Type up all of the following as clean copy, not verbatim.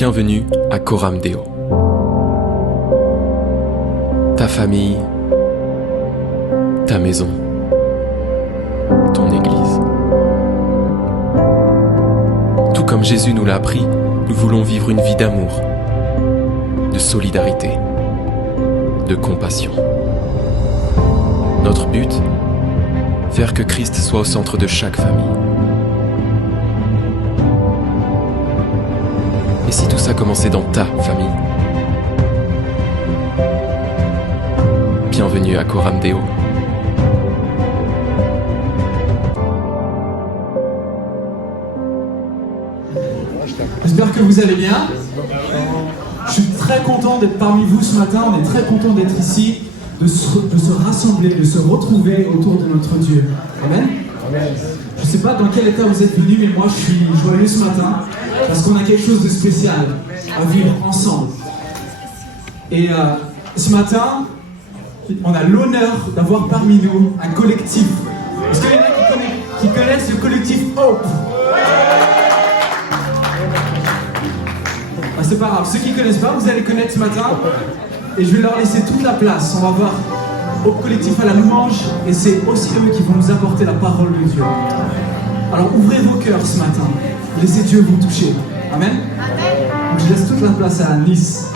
Bienvenue à Coram Deo. Ta famille, ta maison, ton église. Tout comme Jésus nous l'a appris, nous voulons vivre une vie d'amour, de solidarité, de compassion. Notre but, faire que Christ soit au centre de chaque famille. Et si tout ça commençait dans ta famille? Bienvenue à Coram Deo. J'espère que vous allez bien. Je suis très content d'être parmi vous ce matin. On est très content d'être ici, de se rassembler, de se retrouver autour de notre Dieu. Amen. Je ne sais pas dans quel état vous êtes venus, mais moi je suis joyeux ce matin parce qu'on a quelque chose de spécial à vivre ensemble. Et ce matin, on a l'honneur d'avoir parmi nous un collectif. Est-ce qu'il y en a qui connaissent le collectif Hope? Ah, c'est pas grave, ceux qui ne connaissent pas, vous allez connaître ce matin. Et je vais leur laisser toute la place. On va voir Hope Collectif à la louange. Et c'est aussi eux qui vont nous apporter la parole de Dieu. Alors ouvrez vos cœurs ce matin. Laissez Dieu vous toucher. Amen. Donc, je laisse toute la place à Nice.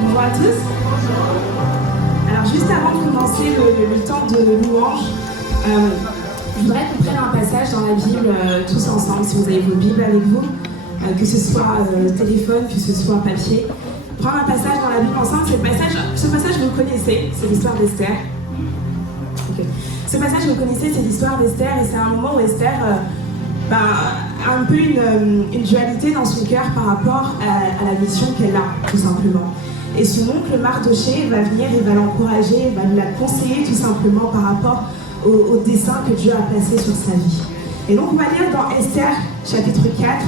Bonjour à tous. Alors juste avant de commencer le temps de louange, je voudrais qu'on prenne un passage dans la Bible tous ensemble, si vous avez vos Bibles avec vous, que ce soit téléphone, que ce soit papier. Prendre un passage dans la Bible ensemble, ce passage vous le connaissez, c'est l'histoire d'Esther. Okay. Ce passage vous le connaissez, c'est l'histoire d'Esther, et c'est un moment où Esther a un peu une dualité dans son cœur par rapport à la mission qu'elle a, tout simplement. Et son oncle Mardoché va venir et va l'encourager, va la conseiller tout simplement par rapport au dessein que Dieu a placé sur sa vie. Et donc on va lire dans Esther chapitre 4,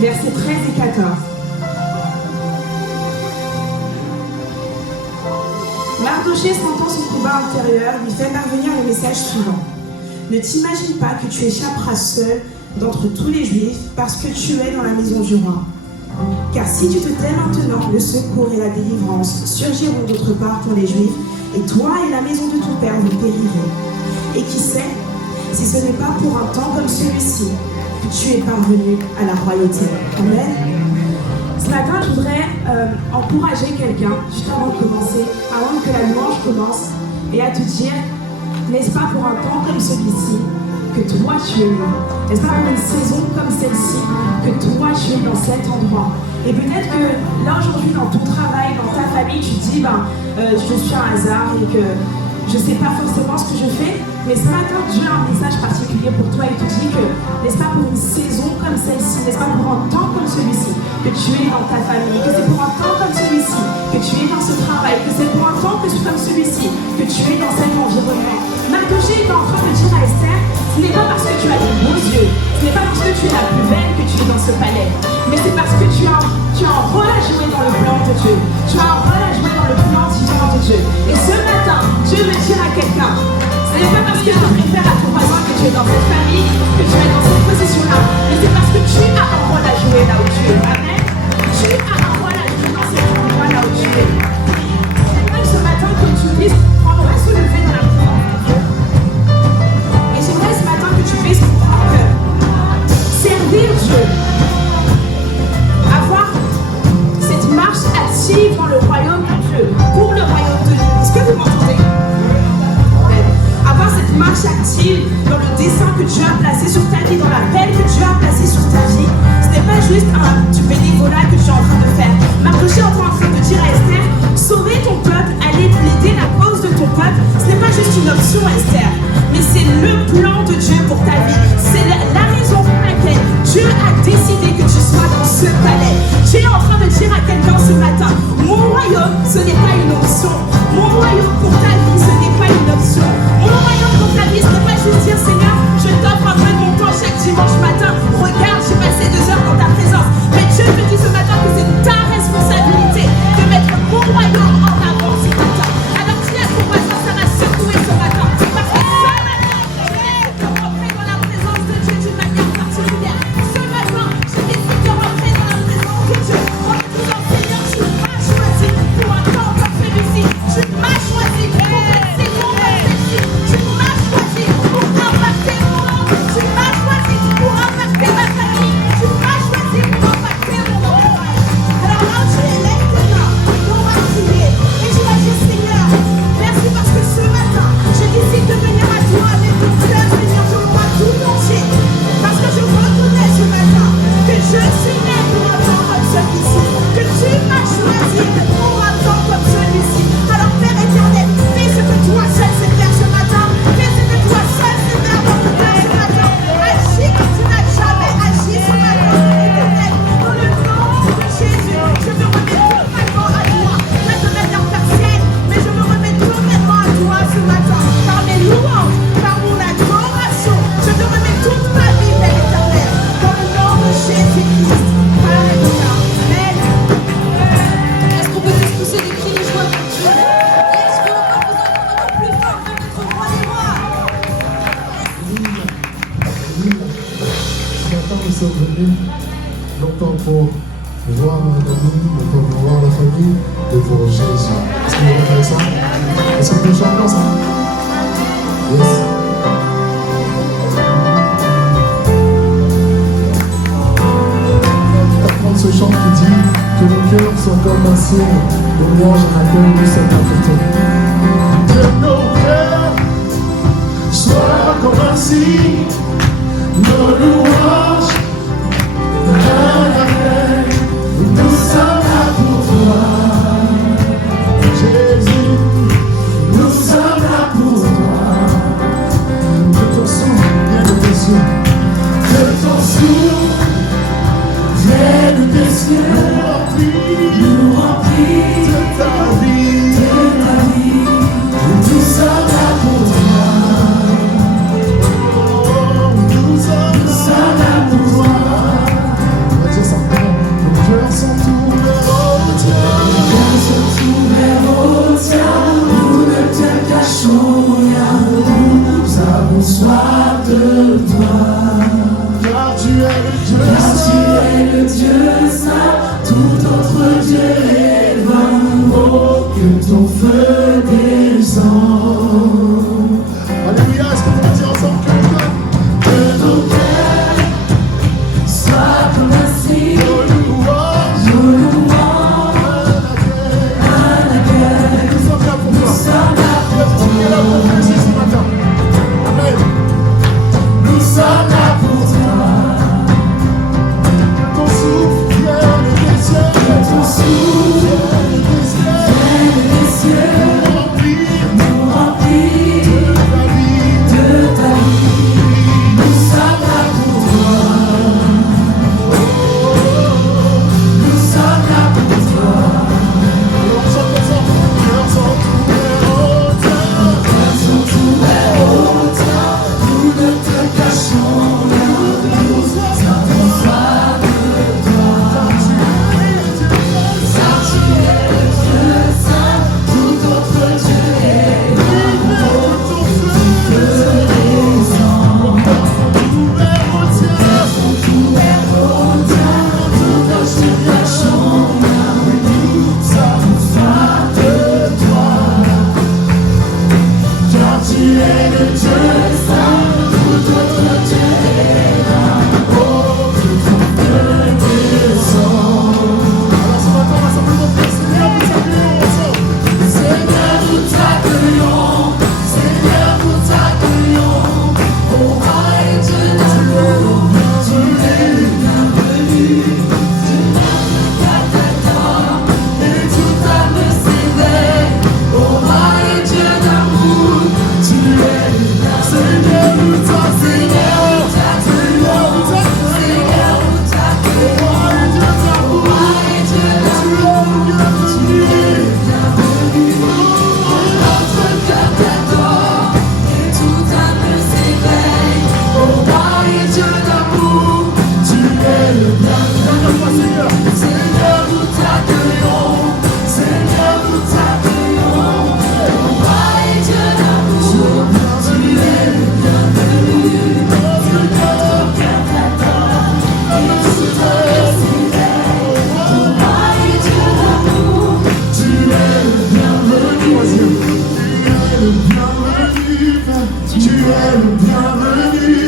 versets 13 et 14. Mardoché, sentant son combat intérieur, lui fait parvenir le message suivant. Ne t'imagine pas que tu échapperas seul d'entre tous les Juifs parce que tu es dans la maison du roi. Car si tu te tais maintenant, le secours et la délivrance surgiront d'autre part pour les Juifs, et toi et la maison de ton père vous périrez. Et qui sait, si ce n'est pas pour un temps comme celui-ci que tu es parvenu à la royauté. Amen. Ce matin, je voudrais encourager quelqu'un, juste avant de commencer, avant que la louange commence, et à te dire, n'est-ce pas pour un temps comme celui-ci que toi tu es là? N'est-ce pas pour une saison comme celle-ci que toi tu es dans cet endroit? Et peut-être que là aujourd'hui dans ton travail, dans ta famille, tu te dis je suis un hasard et que je ne sais pas forcément ce que je fais, mais ce matin Dieu a un message particulier pour toi et te dit que n'est-ce pas pour une saison comme celle-ci, n'est-ce pas pour un temps comme celui-ci que tu es dans ta famille, que c'est pour un temps comme celui-ci que tu es dans ce travail, que c'est pour un temps comme celui-ci que tu es dans cet environnement. Mardoché est en train de dire à Esther, ce n'est pas parce que tu as de beaux yeux, ce n'est pas parce que tu es la plus belle que tu es dans ce palais, mais c'est parce que tu as un rôle à jouer dans le plan de Dieu. Tu as un rôle à jouer dans le plan divin de Dieu. Et ce matin, Dieu veut dire à quelqu'un, ce n'est pas parce que tu préfères à ton voisin que tu es dans cette famille, que tu es dans cette position-là, mais c'est parce que tu as un rôle à jouer là où tu es. Amen. Tu as un rôle à jouer dans cet endroit là où tu es. J'aimerais ce matin que tu puisses prendre à soulever dans la présence de Dieu. Et j'aimerais ce matin que tu puisses comprendre que servir Dieu, avoir cette marche active dans le royaume de Dieu, pour le royaume de Dieu. Est-ce que vous m'entendez? Avoir cette marche active dans le dessein que Dieu a placé sur ta vie, dans l'appel que Dieu a placé sur ta vie, ce n'est pas juste du bénévolat que tu es en train de faire. Mardoché est en train de dire à Esther, sauver ton peuple, aller plaider la cause de ton peuple, ce n'est pas juste une option, Esther, mais c'est le plan de Dieu pour ta vie. C'est la raison pour laquelle Dieu a décidé que tu sois dans ce palais. Tu es en train de dire à quelqu'un ce matin, mon royaume, ce n'est pas une option. Mon royaume pour ta vie, ce n'est pas une option. Mon royaume pour ta vie, ce n'est pas juste dire, Seigneur, je t'offre un peu de mon temps chaque dimanche matin. Regarde, j'ai passé 2 heures dans ta présence. Mais Dieu te dit ce matin que c'est ta responsabilité de mettre mon royaume en avant ce matin. Alors dis à ton voisin, ça va secouer ce matin. temps pour voir un ami, pour voir la famille et pour Jésus. Est-ce que vous êtes avec ça? Est-ce que vous pouvez chanter ensemble? Yes. Prendre ce chant qui dit que nos cœurs sont comme un signe de louange à l'accueil du Seigneur pour toi. Que nos cœurs soient comme un signe, nos louanges à l'accueil. Nous sommes là pour toi, Jésus. Nous sommes là pour toi. Que ton souffle vienne des cieux. Que ton souffle vienne des cieux. Nous remplis de ta vie, de ta vie. Nous sommes là pour toi. Nous sommes là pour toi. On va dire simplement, nos cœurs sont ouverts au tien. Nos cœurs sont ouverts au tien. Nous ne te cachons rien. Nous avons soif de toi. Car tu es le Dieu saint. Tu es le Dieu saint. Tout autre Dieu est vain. Oh, que ton feu descend. Alléluia, est-ce qu'on peut dire ensemble que nos cœurs soient comme un signe, nos louanges à l'accueil. Nous sommes là pour toi. Nous sommes là pour toi. Ce matin. Amen. Nous sommes là pour toi. Que ton souffle vienne des cieux. Que ton souffle vienne des cieux. Nous remplis de ta vie, de ta vie. Nous sommes là pour toi. Nous sommes là pour toi. Alors on chante ensemble. Cœurs sont ouverts au tien. Cœurs sont ouverts au tien. Nous ne te cachons rien. Nous avons soif de toi. Car tu es le Dieu saint. Tout autre Dieu est vain. Oh, ton feu descend. Cœurs sont ouverts au tien. Cœurs sont ouverts au tien. Nous ne te cachons rien. Nous avons soif de toi. Car tu es le Dieu saint. Tout autre Dieu est vain. Oh, que ton feu descend. Alors ce matin, on va simplement dire Seigneur, nous t'accueillons ensemble. Seigneur, nous t'accueillons. Seigneur, nous t'accueillons. Ô roi et Dieu d'amour, tu es le bienvenu. Tu n'as plus qu'à t'attendre et toute âme s'éveille. Ô roi et Dieu d'amour, tu es le bienvenu. Seigneur, nous t'accueillons. Seigneur, nous t'accueillons. Ô roi et Dieu d'amour, tu es le bienvenu. Notre cœur t'adore et toute âme s'éveille. Ô roi et Dieu d'amour, tu es le bienvenu. Seigneur, nous t'accueillons. Seigneur, nous t'accueillons. Ô roi et Dieu d'amour, tu es le bienvenu. Notre cœur t'adore et toute âme s'éveille. Ô roi et Dieu d'amour, tu es le bienvenu. Tu es le bienvenu.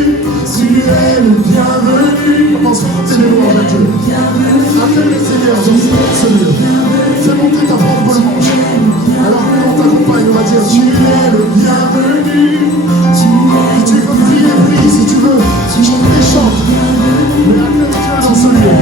Tu es le bienvenu. Commence à monter les louanges à Dieu. Accueille le Seigneur dans ce lieu. Fais monter ta propre louange. Alors que l'on t'accompagne, on va dire tu es le bienvenu. Si tu veux prier, prie. Si tu veux chanter, chante. Mais accueille Dieu dans ce lieu.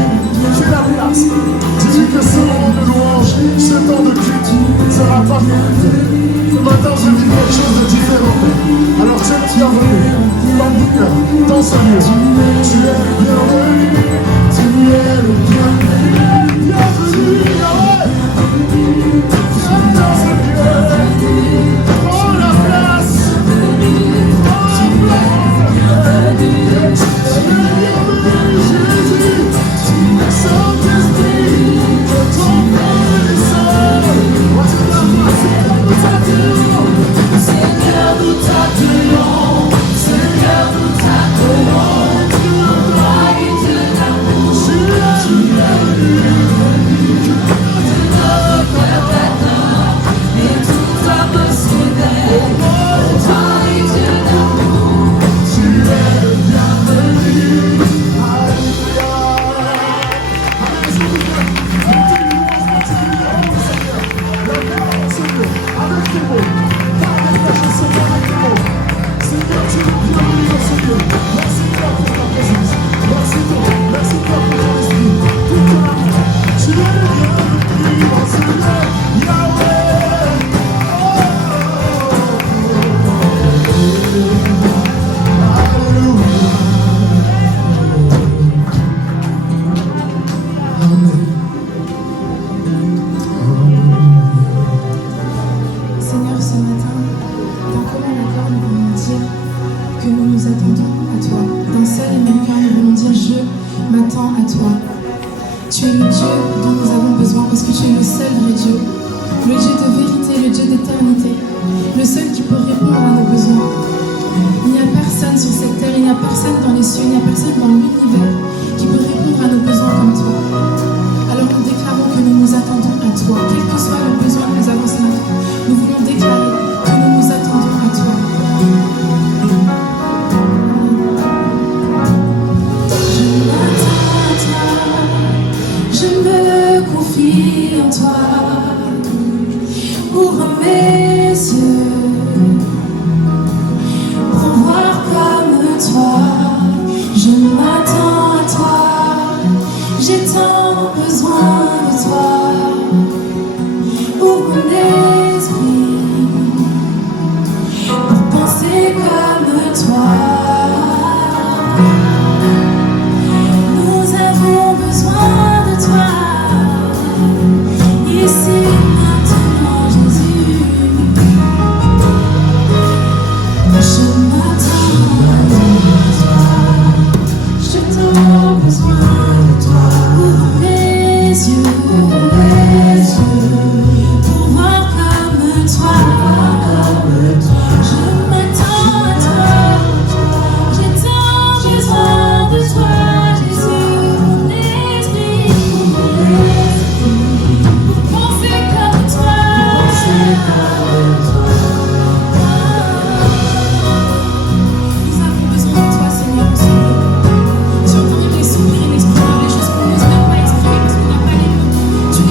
Tu es le Dieu dont nous avons besoin parce que tu es le seul vrai Dieu. Le Dieu de vérité, le Dieu d'éternité. Le seul qui peut répondre à nos besoins. Il n'y a personne sur cette terre, il n'y a personne dans les cieux, il n'y a personne dans l'univers qui peut répondre à nos besoins comme toi. Alors nous déclarons que nous nous attendons à toi. Quel que soit le besoin que nous avons ce matin, nous voulons déclarer que nous nous attendons à toi. Je me confie en toi, ouvre mes yeux pour voir comme toi. Je m'attends à toi, j'ai tant besoin de toi. Ouvre mon esprit pour penser comme toi. Nous avons besoin de toi. Ici, maintenant, Jésus. Je m'attends à toi. J'ai tant besoin de toi. Ouvre mes yeux pour voir comme toi. Je m'attends à toi. J'ai tant besoin de toi. Tu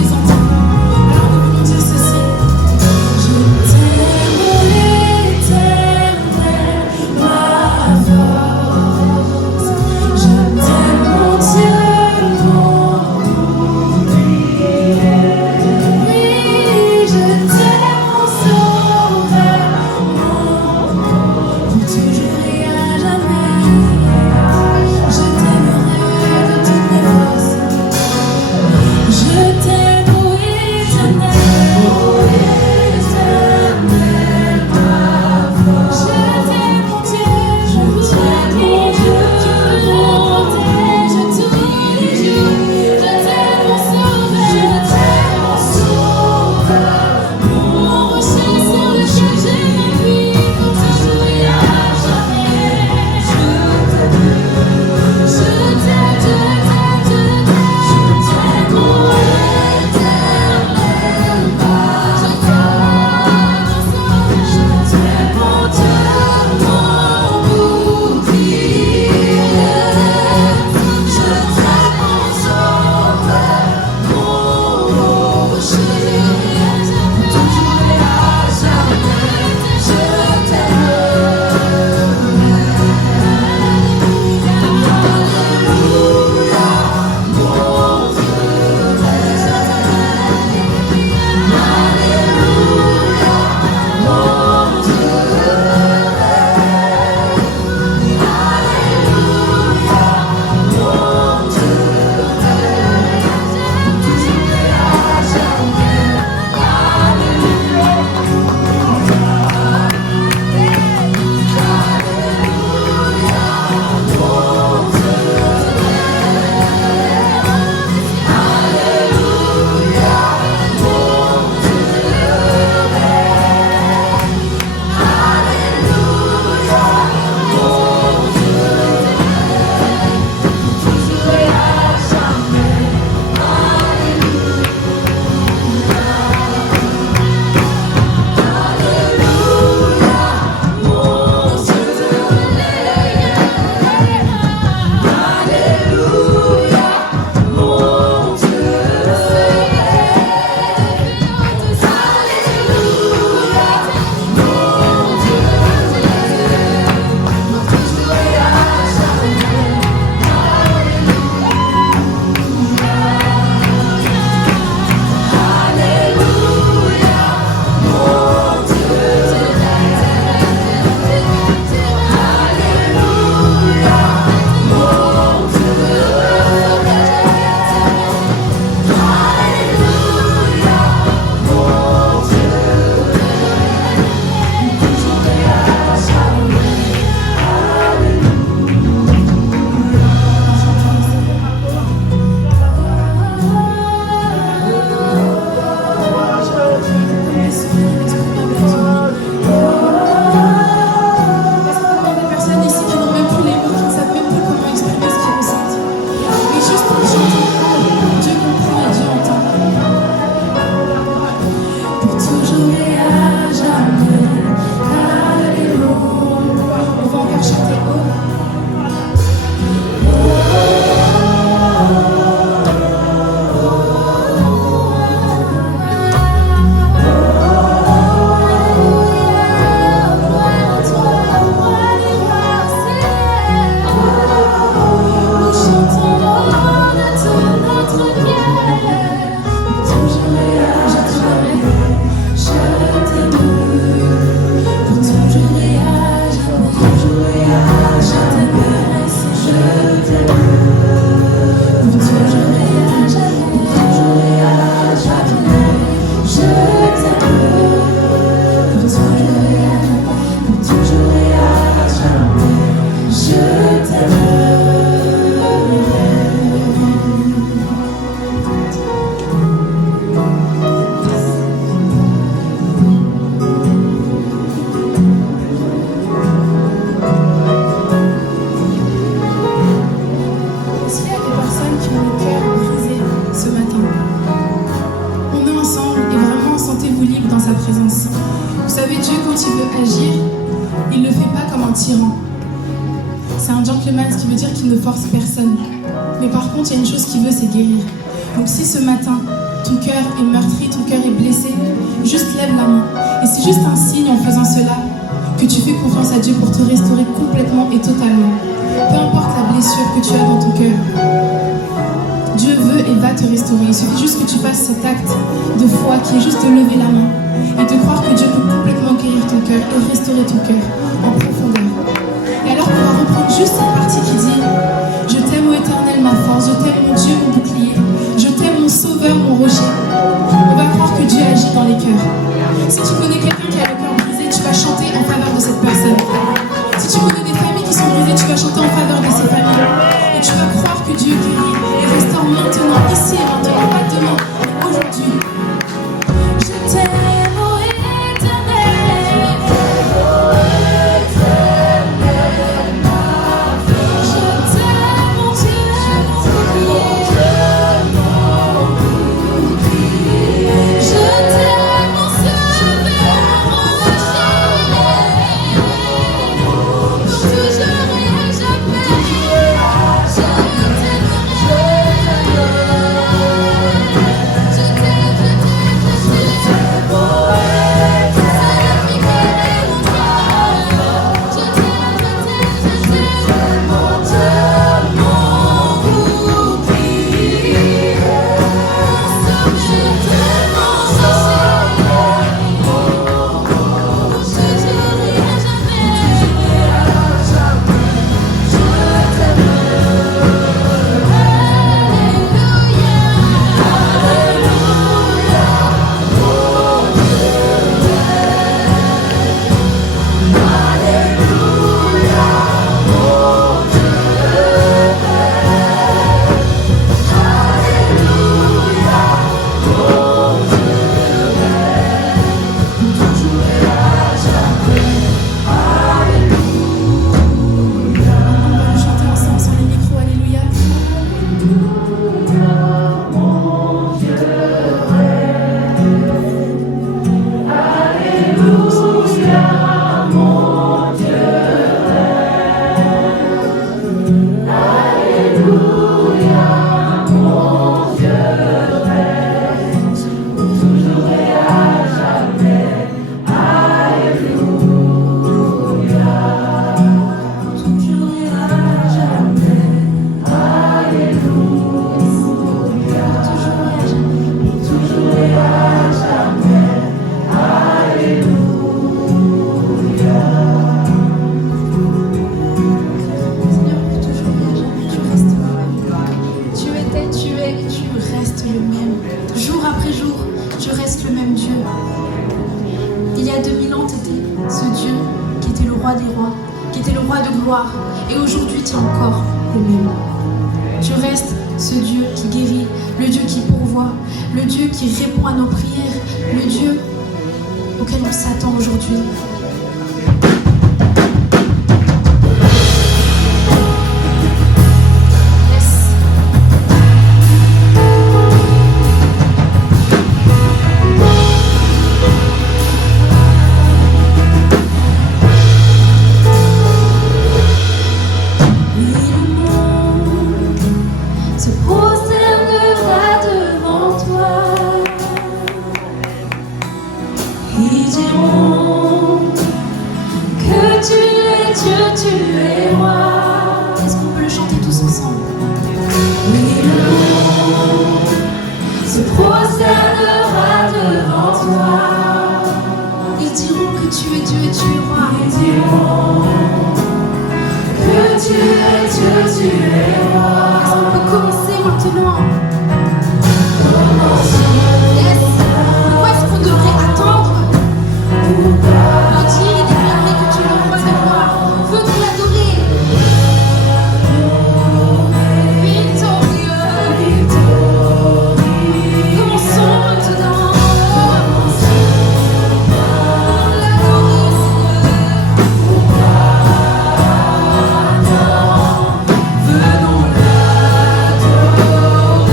ce matin. On est ensemble et vraiment sentez-vous libre dans sa présence. Vous savez, Dieu, quand il veut agir, il ne le fait pas comme un tyran. C'est un gentleman, ce qui veut dire qu'il ne force personne. Mais par contre, il y a une chose qu'il veut, c'est guérir. Donc si ce matin, ton cœur est meurtri, ton cœur est blessé, juste lève la main. Et c'est juste un signe en faisant cela que tu fais confiance à Dieu pour te restaurer complètement et totalement. Peu importe la blessure que tu as dans ton cœur, Dieu veut et va te restaurer. Il suffit juste que tu fasses cet acte de foi qui est juste de lever la main et de croire que Dieu peut complètement guérir ton cœur et restaurer ton cœur en profondeur. Et alors on va reprendre juste cette partie qui dit « Je t'aime, ô Éternel, ma force, je t'aime, mon Dieu, mon bouclier, je t'aime, mon sauveur, mon rocher. » On va croire que Dieu agit dans les cœurs. Si tu connais quelqu'un qui a le cœur brisé, tu vas chanter en faveur de cette personne. Si tu connais des familles qui sont brisées, tu vas chanter en faveur de ces familles. Et tu vas croire que Dieu guérit et restaure maintenant, ici et maintenant, pas demain, mais aujourd'hui. Je t'aime, ô Éternel. Je t'aime, mon Dieu, mon bouclier. Je t'aime, mon sauveur, mon rocher. Pour toujours et à jamais. Je Et aujourd'hui, tu es encore le même. Tu restes ce Dieu qui guérit, le Dieu qui pourvoit, le Dieu qui répond à nos prières, le Dieu auquel on s'attend aujourd'hui. Venons l'adorer.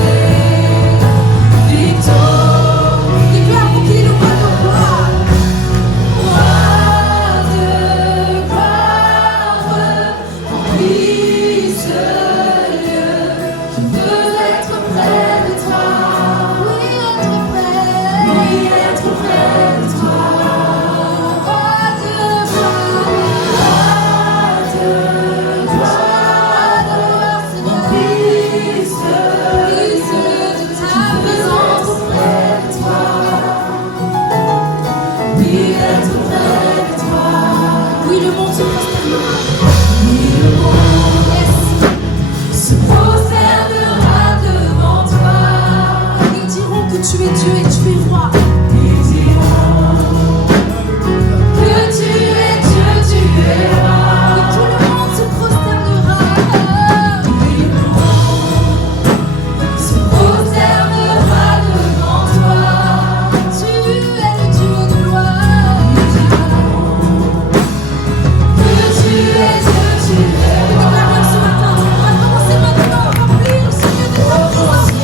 tu es Dieu et tu es roi. Que tu es Dieu, tu es roi. Que tout le monde se prosternera. Se prosternera devant toi. Tu es le Dieu de gloire. Que tu es Dieu, tu es roi. Déclare ce matin. On va commencer maintenant à remplir ce lieu de ta présence.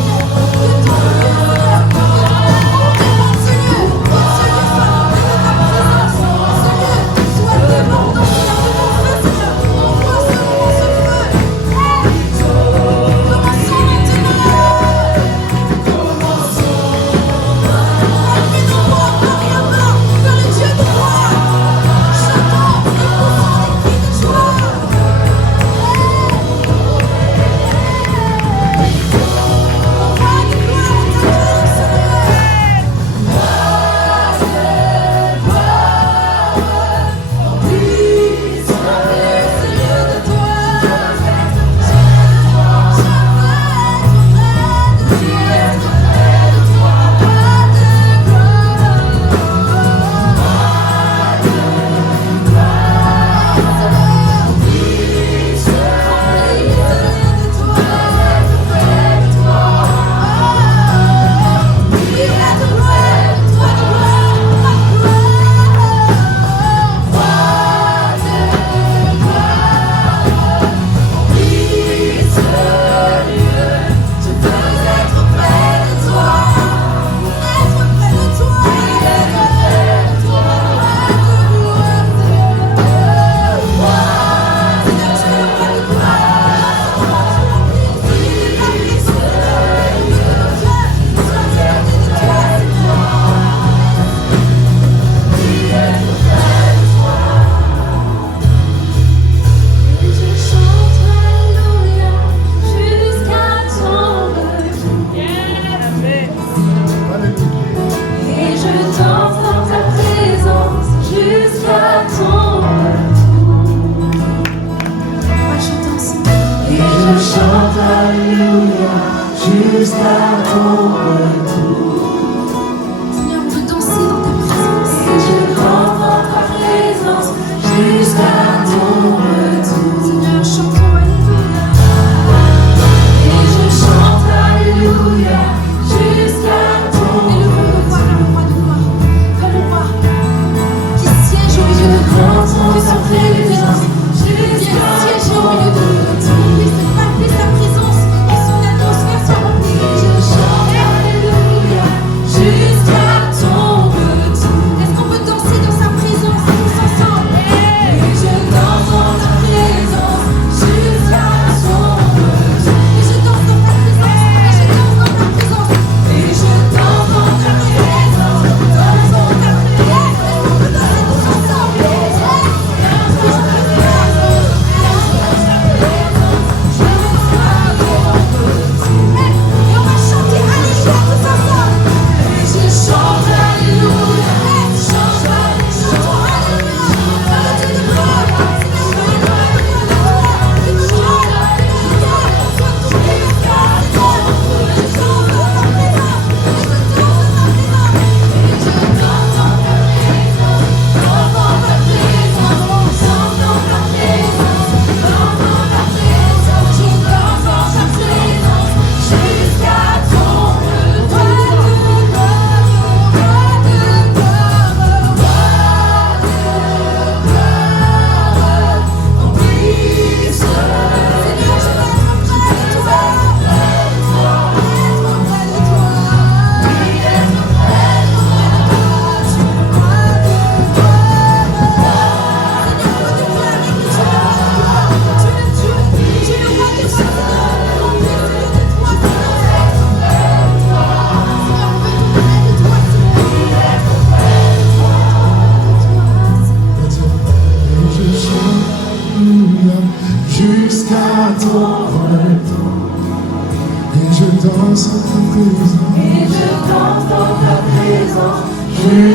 Que ton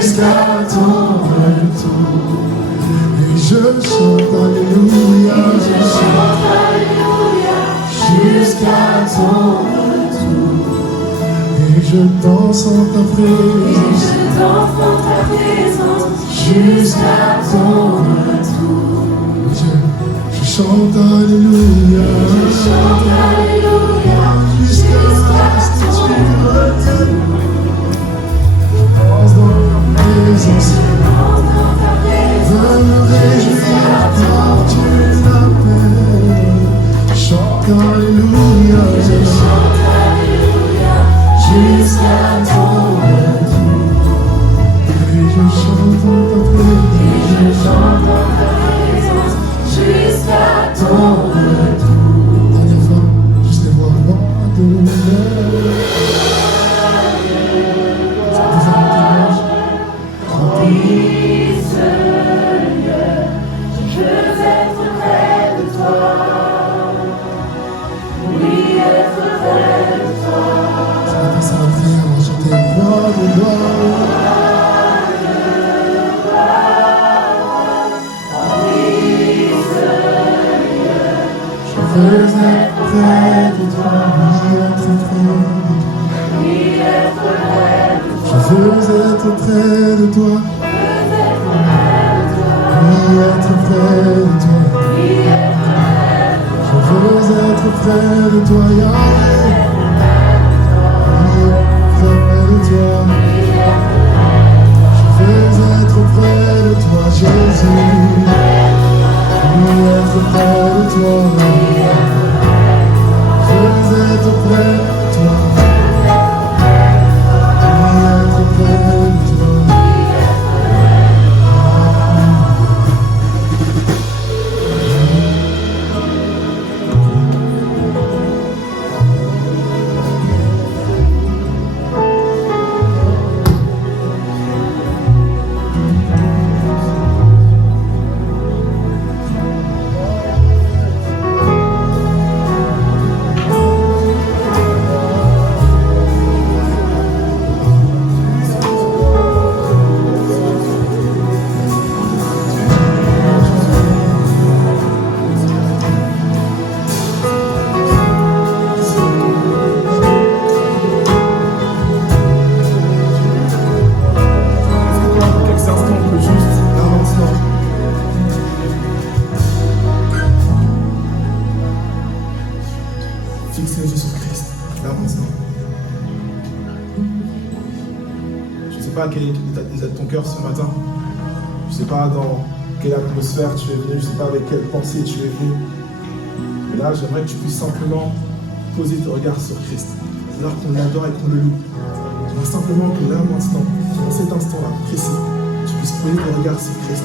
jusqu'à ton retour. Et je chante Alléluia, jusqu'à ton retour. Et Et je danse en ta présence jusqu'à ton retour. Je chante Alléluia. Jusqu'à ton retour. Je danse dans ta présence. Je me réjouis quand tu l'appelles. Je chante Alléluia. Jusqu'à ton retour. Et je chante en ta présence. Jusqu'à ton retour. Dernière fois, juste les voix loin de l'heure. Oui, Seigneur, je veux être près de toi. Oui, être près de toi. Ce matin, ça va prier, on va chanter voix de gloire. Je veux être près de toi, oui, être près de toi. Je veux être près de toi, oui, être près de toi. Je veux être près de toi, Yahweh, oui, être près de toi. Je veux être près de toi, Jésus. Oui, être près de toi, je veux être près de toi, oui, être près de toi. Fixez les yeux sur Christ, là maintenant. Je ne sais pas quel est l'état de ton cœur ce matin. Je ne sais pas dans quelle atmosphère tu es venu, je ne sais pas avec quelle pensée tu es venu. Mais là, j'aimerais que tu puisses simplement poser tes regards sur Christ. Alors qu'on l'adore et qu'on le loue. J'aimerais simplement que là, maintenant, dans cet instant-là, précis, tu puisses poser tes regards sur Christ.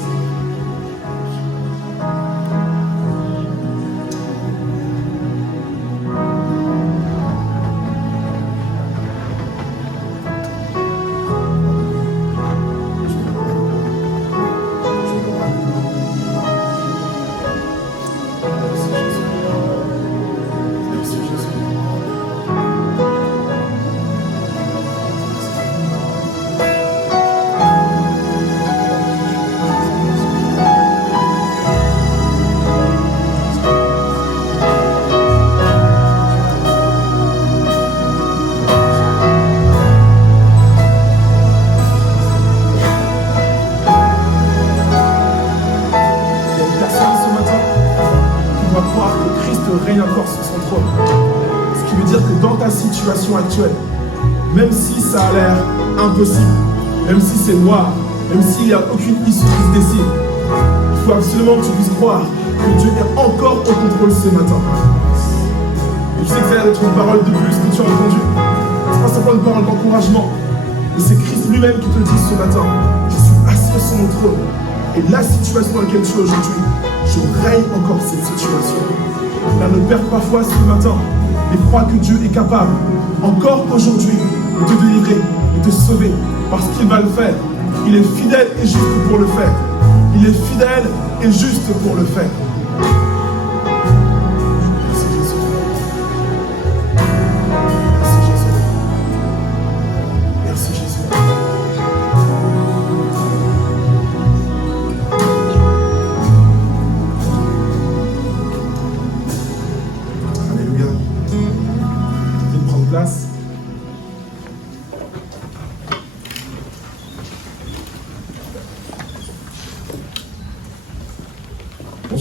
Règne encore sur son trône. Ce qui veut dire que dans ta situation actuelle, même si ça a l'air impossible, même si c'est noir, même s'il n'y a aucune issue qui se dessine, il faut absolument que tu puisses croire que Dieu est encore au contrôle ce matin. Et je sais que ça va être une parole de plus que tu as entendue. C'est pas simplement une parole d'encouragement, mais c'est Christ lui-même qui te le dit ce matin. Je suis assis sur mon trône. Et la situation dans laquelle tu es aujourd'hui, je règne encore cette situation. Là, ne perds pas foi ce matin, mais crois que Dieu est capable, encore aujourd'hui, de te délivrer, de te sauver, parce qu'il va le faire. Il est fidèle et juste pour le faire. Il est fidèle et juste pour le faire. Merci Jésus. Merci Jésus. Merci Jésus. Alléluia. Vite prendre place.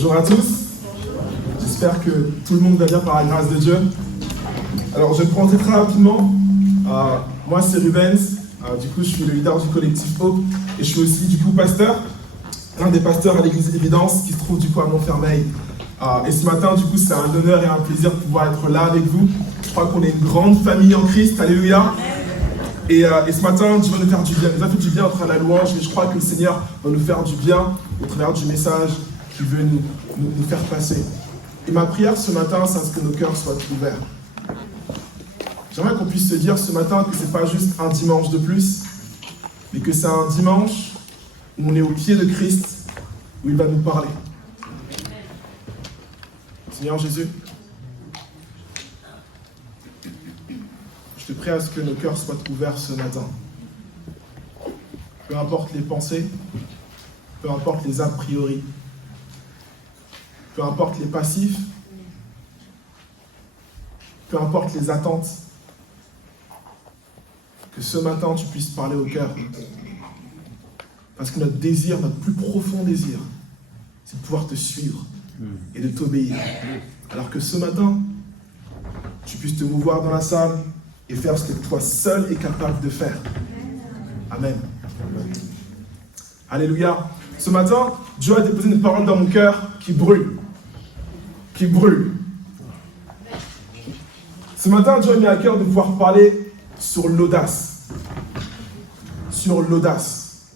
Bonjour à tous, j'espère que tout le monde va bien par la grâce de Dieu. Alors je vais me présenter très rapidement. Moi c'est Rubens, du coup je suis le leader du collectif Hope et je suis aussi du coup pasteur, l'un des pasteurs à l'église Évidence qui se trouve du coup à Montfermeil. Et ce matin du coup c'est un honneur et un plaisir de pouvoir être là avec vous. Je crois qu'on est une grande famille en Christ, alléluia. Et ce matin, Dieu va nous faire du bien, il nous a fait du bien au travers de la louange, et je crois que le Seigneur va nous faire du bien au travers du message qu'il veut nous faire passer. Et ma prière ce matin, c'est à ce que nos cœurs soient ouverts. J'aimerais qu'on puisse se dire ce matin que ce n'est pas juste un dimanche de plus, mais que c'est un dimanche où on est au pied de Christ, où il va nous parler. Seigneur Jésus, je te prie à ce que nos cœurs soient ouverts ce matin. Peu importe les pensées, peu importe les a priori, peu importe les passifs, peu importe les attentes, que ce matin tu puisses parler au cœur. Parce que notre désir, notre plus profond désir, c'est de pouvoir te suivre et de t'obéir. Alors que ce matin, tu puisses te mouvoir dans la salle et faire ce que toi seul es capable de faire. Amen. Alléluia. Ce matin, Dieu a déposé une parole dans mon cœur qui brûle. Qui brûle. Ce matin, Dieu a mis à cœur de pouvoir parler sur l'audace. Sur l'audace.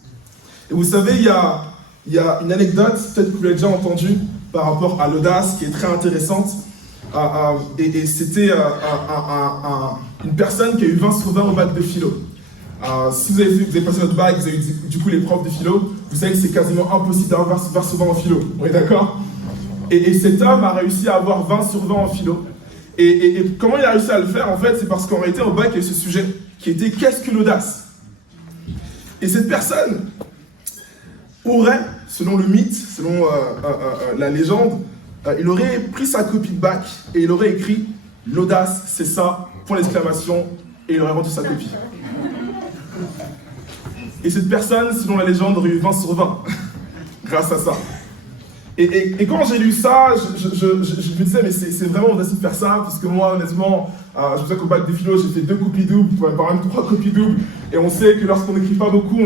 Et vous savez, il y a une anecdote, peut-être que vous l'avez déjà entendue, par rapport à l'audace, qui est très intéressante. Et c'était une personne qui a eu 20 sur 20 au bac de philo. Si vous avez passé votre bac, vous avez eu du coup les profs de philo, vous savez que c'est quasiment impossible d'avoir 20 sur 20 en philo. On est d'accord ? Et cet homme a réussi à avoir 20 sur 20 en philo. Et comment il a réussi à le faire, en fait, c'est parce qu'en réalité, au bac, il y a ce sujet qui était « Qu'est-ce que l'audace ?» Et cette personne aurait, selon le mythe, selon la légende, il aurait pris sa copie de bac et il aurait écrit « L'audace, c'est ça, point d'exclamation » et il aurait rendu sa copie. Et cette personne, selon la légende, aurait eu 20 sur 20 grâce à ça. Et quand j'ai lu ça, je me disais, mais c'est vraiment audacieux de faire ça, parce que moi, honnêtement, je sais qu'au bac de philo, j'ai fait 2 copies doubles, voire même 3 copies doubles, et on sait que lorsqu'on n'écrit pas beaucoup,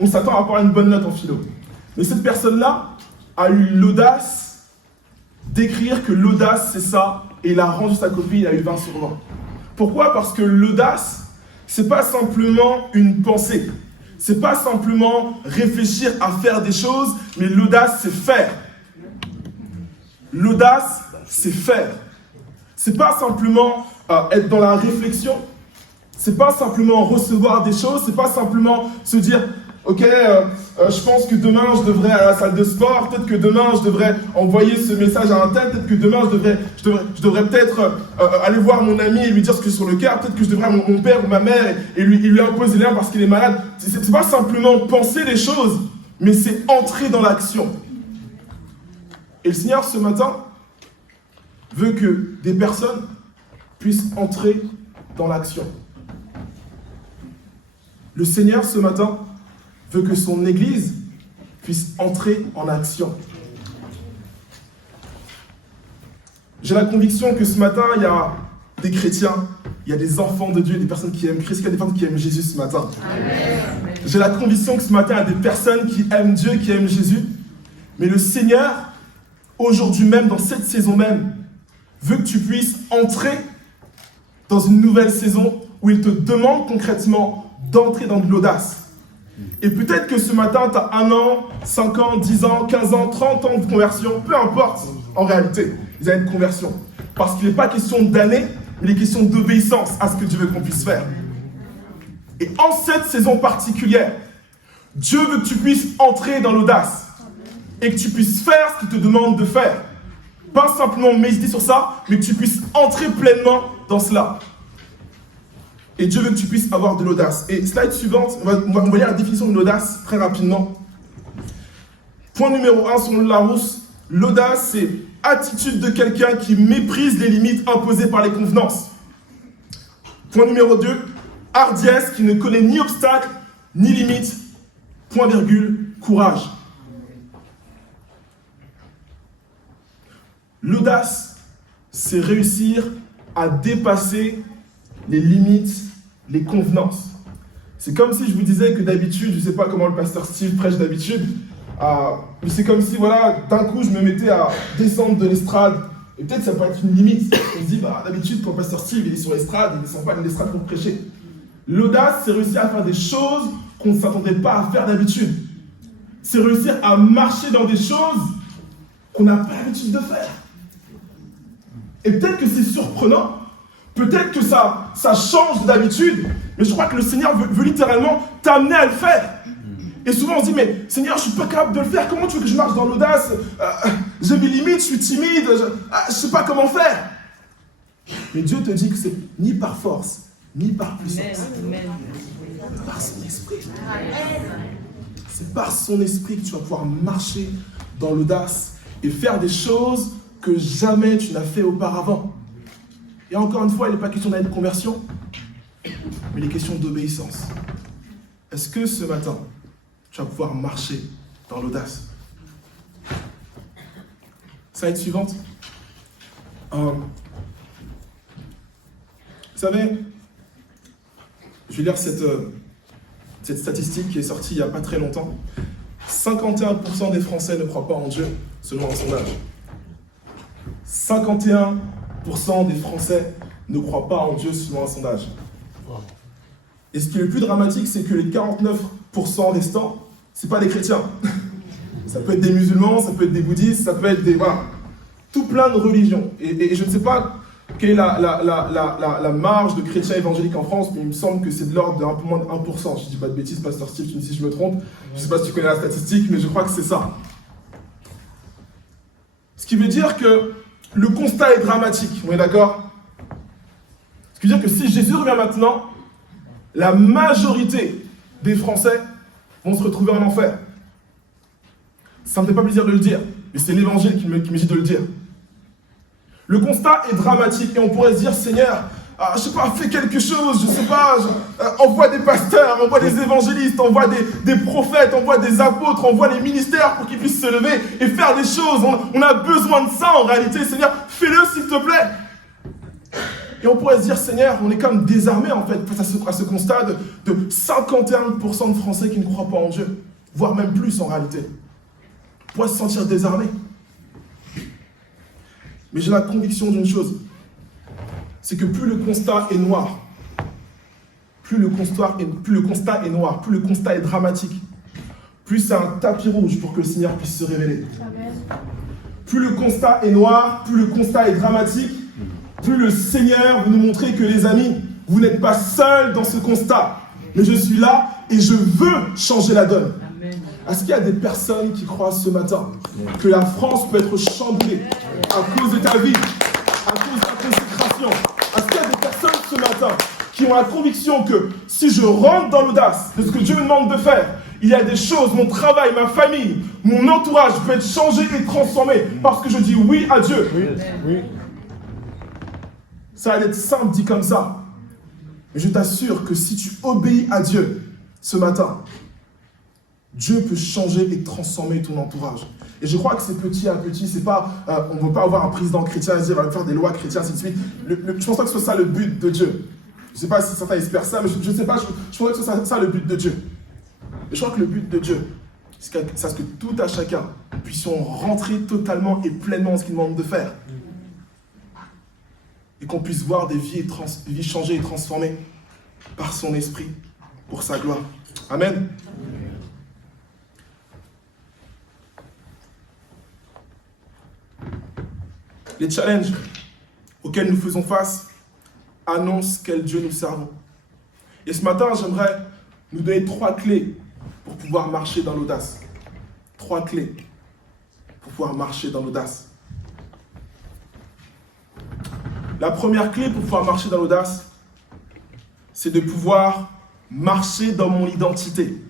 on s'attend à avoir une bonne note en philo. Mais cette personne-là a eu l'audace d'écrire que l'audace, c'est ça, et il a rendu sa copie, il a eu 20 sur 20. Pourquoi ? Parce que l'audace, c'est pas simplement une pensée. C'est pas simplement réfléchir à faire des choses, mais l'audace, c'est faire. L'audace, c'est faire. C'est pas simplement être dans la réflexion. C'est pas simplement recevoir des choses. C'est pas simplement se dire, ok, je pense que demain je devrais aller à la salle de sport. Peut-être que demain je devrais envoyer ce message à un tel. Peut-être que demain je devrais peut-être aller voir mon ami et lui dire ce que j'ai sur le cœur. Peut-être que je devrais mon père ou ma mère et lui imposer l'air parce qu'il est malade. C'est pas simplement penser les choses, mais c'est entrer dans l'action. Et le Seigneur ce matin veut que des personnes puissent entrer dans l'action. Le Seigneur ce matin veut que son Église puisse entrer en action. J'ai la conviction que ce matin, il y a des chrétiens, il y a des enfants de Dieu, des personnes qui aiment Christ, il y a des personnes qui aiment Jésus ce matin. Amen. J'ai la conviction que ce matin, il y a des personnes qui aiment Dieu, qui aiment Jésus. Mais le Seigneur, aujourd'hui même, dans cette saison même, veut que tu puisses entrer dans une nouvelle saison où il te demande concrètement d'entrer dans de l'audace. Et peut-être que ce matin, tu as 1 an, 5 ans, 10 ans, 15 ans, 30 ans de conversion, peu importe en réalité les années de conversion. Parce qu'il n'est pas question d'années, mais il est question d'obéissance à ce que Dieu veut qu'on puisse faire. Et en cette saison particulière, Dieu veut que tu puisses entrer dans l'audace et que tu puisses faire ce qu'il te demande de faire. Pas simplement méditer sur ça, mais que tu puisses entrer pleinement dans cela. Et Dieu veut que tu puisses avoir de l'audace. Et slide suivante, on va lire la définition de l'audace très rapidement. Point numéro 1 selon le Larousse, l'audace c'est attitude de quelqu'un qui méprise les limites imposées par les convenances. Point numéro 2, hardiesse qui ne connaît ni obstacle ni limite. Point virgule, courage. L'audace, c'est réussir à dépasser les limites, les convenances. C'est comme si je vous disais que d'habitude, je ne sais pas comment le pasteur Steve prêche d'habitude, mais c'est comme si, voilà, d'un coup, je me mettais à descendre de l'estrade. Et peut-être ça peut être une limite. On se dit, d'habitude, quand le pasteur Steve il est sur l'estrade, il ne descend pas de l'estrade pour prêcher. L'audace, c'est réussir à faire des choses qu'on ne s'attendait pas à faire d'habitude. C'est réussir à marcher dans des choses qu'on n'a pas l'habitude de faire. Et peut-être que c'est surprenant, peut-être que ça change d'habitude, mais je crois que le Seigneur veut littéralement t'amener à le faire. Et souvent on se dit, mais Seigneur, je ne suis pas capable de le faire, comment tu veux que je marche dans l'audace? J'ai mes limites, je suis timide, je ne sais pas comment faire. Mais Dieu te dit que c'est ni par force, ni par puissance, par son esprit. C'est par son esprit que tu vas pouvoir marcher dans l'audace et faire des choses que jamais tu n'as fait auparavant. Et encore une fois, il n'est pas question d'aller de conversion, mais il est question d'obéissance. Est-ce que ce matin, tu vas pouvoir marcher dans l'audace? Slide suivante. Vous savez, je vais lire cette statistique qui est sortie il n'y a pas très longtemps. 51% des Français ne croient pas en Dieu, selon un sondage. 51% des Français ne croient pas en Dieu, selon un sondage. Et ce qui est le plus dramatique, c'est que les 49% restants, ce n'est pas des chrétiens. Ça peut être des musulmans, ça peut être des bouddhistes, ça peut être des... Voilà, tout plein de religions. Et je ne sais pas quelle est la marge de chrétiens évangéliques en France, mais il me semble que c'est de l'ordre d'un peu moins de 1%. Je ne dis pas de bêtises, pasteur Steve, tu me dis si je me trompe. Je ne sais pas si tu connais la statistique, mais je crois que c'est ça. Ce qui veut dire que le constat est dramatique, on est d'accord? Ce qui veut dire que si Jésus revient maintenant, la majorité des Français vont se retrouver en enfer. Ça ne me fait pas plaisir de le dire, mais c'est l'évangile qui me dit de le dire. Le constat est dramatique et on pourrait se dire, Seigneur, je sais pas, fais quelque chose, je sais pas, envoie des pasteurs, envoie des évangélistes, envoie des prophètes, envoie des apôtres, envoie les ministères pour qu'ils puissent se lever et faire des choses. On a besoin de ça en réalité, Seigneur, fais-le s'il te plaît. Et on pourrait se dire, Seigneur, on est comme désarmé en fait face à ce constat de 51% de Français qui ne croient pas en Dieu, voire même plus en réalité. On pourrait se sentir désarmé. Mais j'ai la conviction d'une chose, c'est que plus le constat est noir, plus le constat est noir, plus le constat est dramatique, plus c'est un tapis rouge pour que le Seigneur puisse se révéler. Amen. Plus le constat est noir, plus le constat est dramatique, plus le Seigneur veut nous montrer que les amis, vous n'êtes pas seuls dans ce constat, mais je suis là et je veux changer la donne. Est-ce qu'il y a des personnes qui croient ce matin que la France peut être chamboulée à cause de ta vie, à cause de ta consécration? Est-ce qu'il y a des personnes ce matin qui ont la conviction que si je rentre dans l'audace de ce que Dieu me demande de faire, il y a des choses, mon travail, ma famille, mon entourage peut être changé et transformé parce que je dis oui à Dieu? Oui. Ça va être simple dit comme ça. Mais je t'assure que si tu obéis à Dieu ce matin, Dieu peut changer et transformer ton entourage. Et je crois que c'est petit à petit, c'est pas, on ne veut pas avoir un président chrétien et dire, on va faire des lois chrétiennes, ainsi de suite. Je ne pense pas que ce soit ça le but de Dieu. Je ne sais pas si certains espèrent ça, mais je ne sais pas, je pense que ce soit ça le but de Dieu. Mais je crois que le but de Dieu, c'est que tout à chacun, nous puissions rentrer totalement et pleinement dans ce qu'il demande de faire. Et qu'on puisse voir des vies changées et transformées par son esprit, pour sa gloire. Amen. Les challenges auxquels nous faisons face annoncent quel Dieu nous servons. Et ce matin, j'aimerais nous donner 3 clés pour pouvoir marcher dans l'audace. 3 clés pour pouvoir marcher dans l'audace. La première clé pour pouvoir marcher dans l'audace, c'est de pouvoir marcher dans mon identité.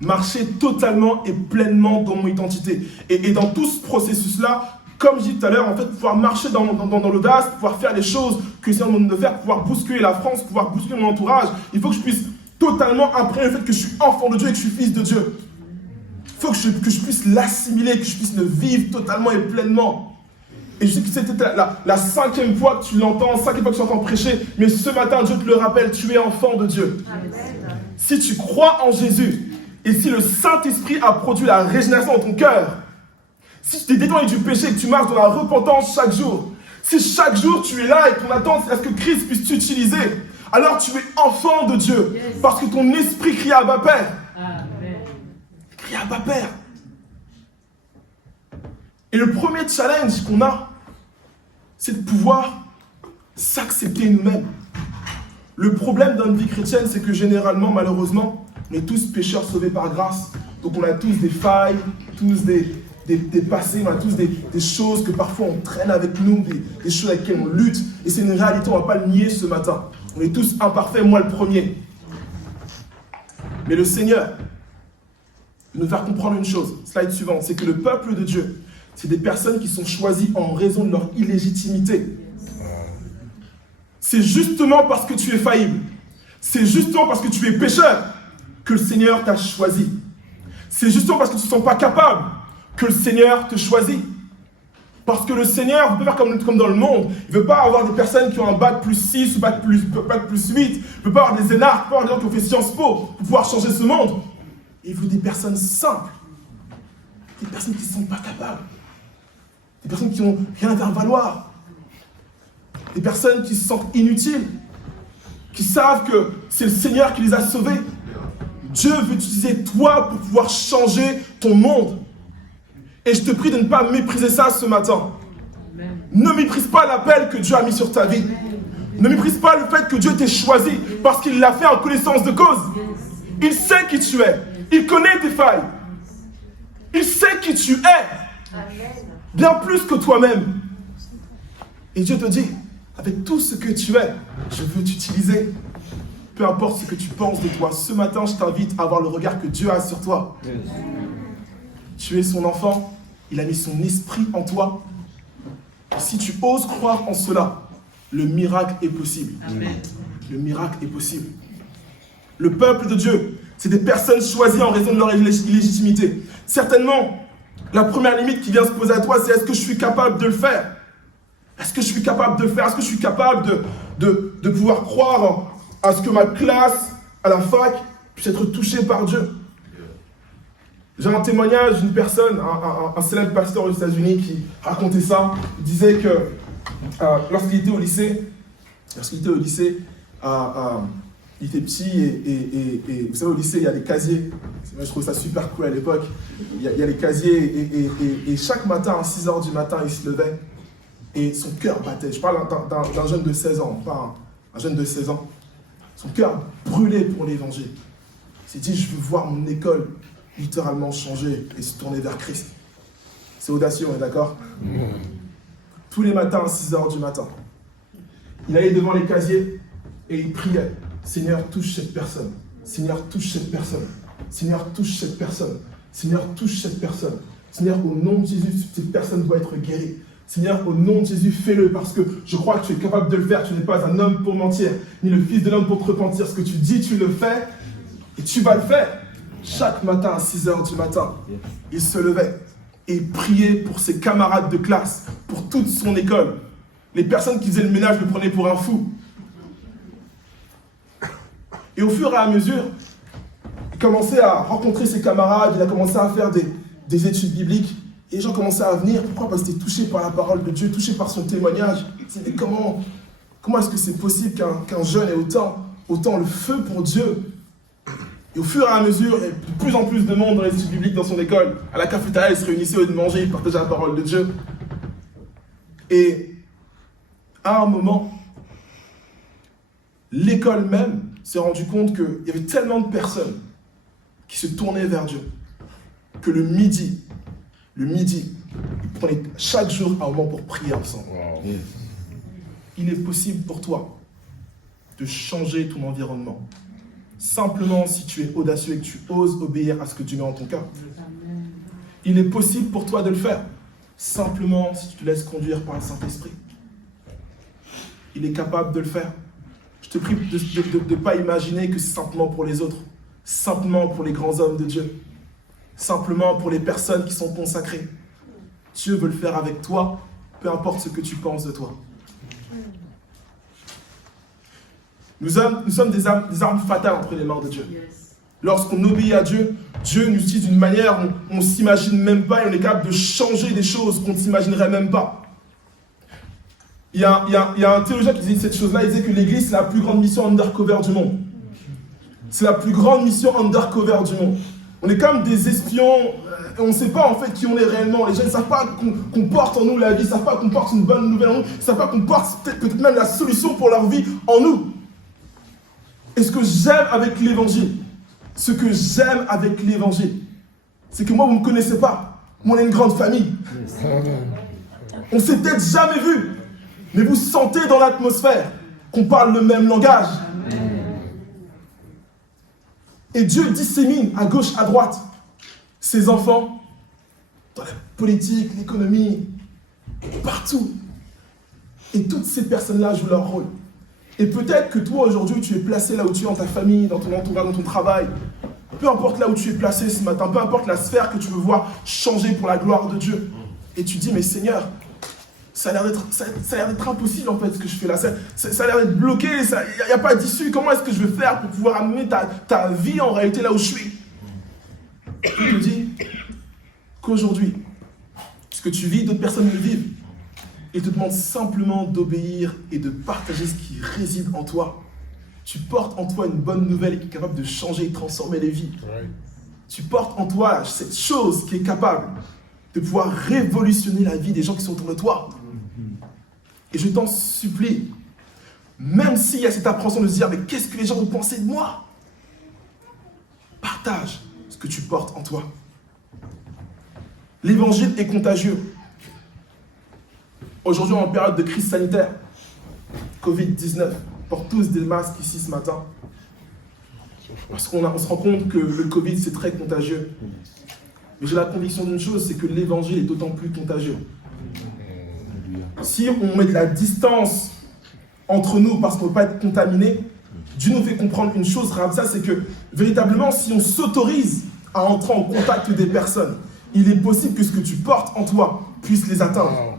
Marcher totalement et pleinement dans mon identité. Et dans tout ce processus-là, comme je dis tout à l'heure, en fait, pouvoir marcher dans l'audace, pouvoir faire les choses que le Seigneur me demande de faire, pouvoir bousculer la France, pouvoir bousculer mon entourage, il faut que je puisse totalement imprégner le fait que je suis enfant de Dieu et que je suis fils de Dieu. Il faut que je puisse l'assimiler, que je puisse le vivre totalement et pleinement. Et je sais que c'était la 5e fois que tu l'entends, 5e fois que tu entends prêcher, mais ce matin, Dieu te le rappelle, tu es enfant de Dieu. Amen. Si tu crois en Jésus, et si le Saint-Esprit a produit la régénération dans ton cœur, si tu t'es détourné du péché et que tu marches dans la repentance chaque jour, si chaque jour tu es là et ton attente c'est à ce que Christ puisse t'utiliser, alors tu es enfant de Dieu. Parce que ton esprit crie à Abba Père. Amen. Crie à Abba Père. Et le premier challenge qu'on a, c'est de pouvoir s'accepter nous-mêmes. Le problème dans une vie chrétienne, c'est que généralement, malheureusement, on est tous pécheurs sauvés par grâce. Donc on a tous des failles, tous des passés, on a tous des choses que parfois on traîne avec nous, des choses avec lesquelles on lutte. Et c'est une réalité, on ne va pas le nier ce matin. On est tous imparfaits, moi le premier. Mais le Seigneur nous faire comprendre une chose, slide suivante, c'est que le peuple de Dieu, c'est des personnes qui sont choisies en raison de leur illégitimité. C'est justement parce que tu es faillible, c'est justement parce que tu es pécheur que le Seigneur t'a choisi. C'est justement parce que tu ne te sens pas capable que le Seigneur te choisit. Parce que le Seigneur ne veut pas faire comme dans le monde. Il ne veut pas avoir des personnes qui ont un bac plus 6 ou bac plus 8. Il ne veut pas avoir des énarques, pas avoir des gens qui ont fait Sciences Po pour pouvoir changer ce monde. Il veut des personnes simples. Des personnes qui ne sont pas capables. Des personnes qui n'ont rien à faire valoir. Des personnes qui se sentent inutiles. Qui savent que c'est le Seigneur qui les a sauvés. Dieu veut utiliser toi pour pouvoir changer ton monde. Et je te prie de ne pas mépriser ça ce matin. Amen. Ne méprise pas l'appel que Dieu a mis sur ta vie. Ne méprise pas le fait que Dieu t'ait choisi parce qu'il l'a fait en connaissance de cause. Il sait qui tu es. Il connaît tes failles. Il sait qui tu es. Bien plus que toi-même. Et Dieu te dit, avec tout ce que tu es, je veux t'utiliser. Peu importe ce que tu penses de toi. Ce matin, je t'invite à avoir le regard que Dieu a sur toi. Tu es son enfant, il a mis son esprit en toi. Si tu oses croire en cela, le miracle est possible. Amen. Le miracle est possible. Le peuple de Dieu, c'est des personnes choisies en raison de leur illégitimité. Certainement, la première limite qui vient se poser à toi, c'est est-ce que je suis capable de le faire? Est-ce que je suis capable de le faire? Est-ce que je suis capable de pouvoir croire à ce que ma classe à la fac puisse être touchée par Dieu? J'ai un témoignage d'une personne, un célèbre pasteur aux États-Unis qui racontait ça. Il disait que lorsqu'il était au lycée, il était petit et vous savez, au lycée, il y a des casiers. Je trouve ça super cool à l'époque. Il y a les casiers et chaque matin, à 6h du matin, il se levait et son cœur battait. Je parle d'un jeune de 16 ans, pas un jeune de 16 ans. Son cœur brûlait pour l'évangile. Il s'est dit, je veux voir mon école littéralement changer et se tourner vers Christ. C'est audacieux, on est d'accord? Tous les matins à 6h du matin, il allait devant les casiers et il priait. Seigneur, touche cette personne. Seigneur, touche cette personne. Seigneur, touche cette personne. Seigneur, touche cette personne. Seigneur, au nom de Jésus, cette personne doit être guérie. Seigneur, au nom de Jésus, fais-le parce que je crois que tu es capable de le faire. Tu n'es pas un homme pour mentir, ni le fils de l'homme pour te repentir. Ce que tu dis, tu le fais et tu vas le faire. Chaque matin à 6h du matin, il se levait et il priait pour ses camarades de classe, pour toute son école. Les personnes qui faisaient le ménage le prenaient pour un fou. Et au fur et à mesure, il commençait à rencontrer ses camarades, il a commencé à faire des études bibliques. Et les gens commençaient à venir. Pourquoi? Parce qu'ils étaient touchés par la parole de Dieu, touchés par son témoignage. Mais comment est-ce que c'est possible qu'un jeune ait autant le feu pour Dieu? Et au fur et à mesure, il y a de plus en plus de monde dans les études bibliques dans son école. À la cafétéria, ils se réunissaient au lieu de manger, ils partageaient la parole de Dieu. Et à un moment, l'école même s'est rendu compte qu'il y avait tellement de personnes qui se tournaient vers Dieu que le midi, ils prenaient chaque jour un moment pour prier ensemble. Wow. Il est possible pour toi de changer ton environnement. Simplement si tu es audacieux et que tu oses obéir à ce que Dieu met en ton cœur. Il est possible pour toi de le faire. Simplement si tu te laisses conduire par le Saint-Esprit. Il est capable de le faire. Je te prie de ne pas imaginer que c'est simplement pour les autres. Simplement pour les grands hommes de Dieu. Simplement pour les personnes qui sont consacrées. Dieu veut le faire avec toi peu importe ce que tu penses de toi. Nous sommes des armes fatales entre les mains de Dieu. Lorsqu'on obéit à Dieu, Dieu nous utilise d'une manière où on ne s'imagine même pas et on est capable de changer des choses qu'on ne s'imaginerait même pas. Il y a un théologien qui disait cette chose-là, il disait que l'Église, c'est la plus grande mission undercover du monde. C'est la plus grande mission undercover du monde. On est comme des espions, on ne sait pas en fait qui on est réellement. Les gens ne savent pas qu'on porte en nous la vie, ils ne savent pas qu'on porte une bonne nouvelle en nous, ils ne savent pas qu'on porte peut-être même la solution pour leur vie en nous. Et ce que j'aime avec l'Évangile, c'est que moi, vous ne me connaissez pas. Moi, on est une grande famille. On ne s'est peut-être jamais vu, mais vous sentez dans l'atmosphère qu'on parle le même langage. Et Dieu dissémine à gauche, à droite, ses enfants dans la politique, l'économie, partout. Et toutes ces personnes-là jouent leur rôle. Et peut-être que toi, aujourd'hui, tu es placé là où tu es dans ta famille, dans ton entourage, dans ton travail. Peu importe là où tu es placé ce matin, peu importe la sphère que tu veux voir changer pour la gloire de Dieu. Et tu dis, mais Seigneur, ça a l'air d'être impossible en fait ce que je fais là. Ça a l'air d'être bloqué, il n'y a pas d'issue. Comment est-ce que je vais faire pour pouvoir amener ta vie en réalité là où je suis? Je te dis qu'aujourd'hui, ce que tu vis, d'autres personnes le vivent. Il te demande simplement d'obéir et de partager ce qui réside en toi. Tu portes en toi une bonne nouvelle qui est capable de changer et de transformer les vies. Tu portes en toi cette chose qui est capable de pouvoir révolutionner la vie des gens qui sont autour de toi. Et je t'en supplie, même s'il y a cette appréhension de se dire, mais qu'est-ce que les gens vont penser de moi? Partage ce que tu portes en toi. L'évangile est contagieux. Aujourd'hui, en période de crise sanitaire, Covid-19, on porte tous des masques ici ce matin. Parce qu'on se rend compte que le Covid, c'est très contagieux. Mais j'ai la conviction d'une chose, c'est que l'évangile est d'autant plus contagieux. Si on met de la distance entre nous parce qu'on ne veut pas être contaminé, Dieu nous fait comprendre une chose, ça c'est que véritablement, si on s'autorise à entrer en contact des personnes, il est possible que ce que tu portes en toi puisse les atteindre.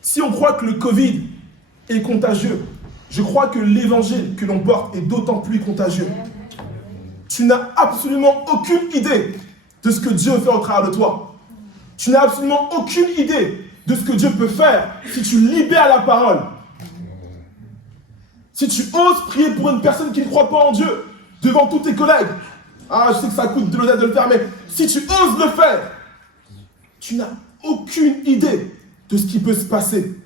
Si on croit que le Covid est contagieux, je crois que l'évangile que l'on porte est d'autant plus contagieux. Tu n'as absolument aucune idée de ce que Dieu veut faire au travers de toi. Tu n'as absolument aucune idée de ce que Dieu peut faire si tu libères la parole. Si tu oses prier pour une personne qui ne croit pas en Dieu devant tous tes collègues. Ah, je sais que ça coûte de l'honneur de le faire, mais si tu oses le faire, tu n'as aucune idée de ce qui peut se passer.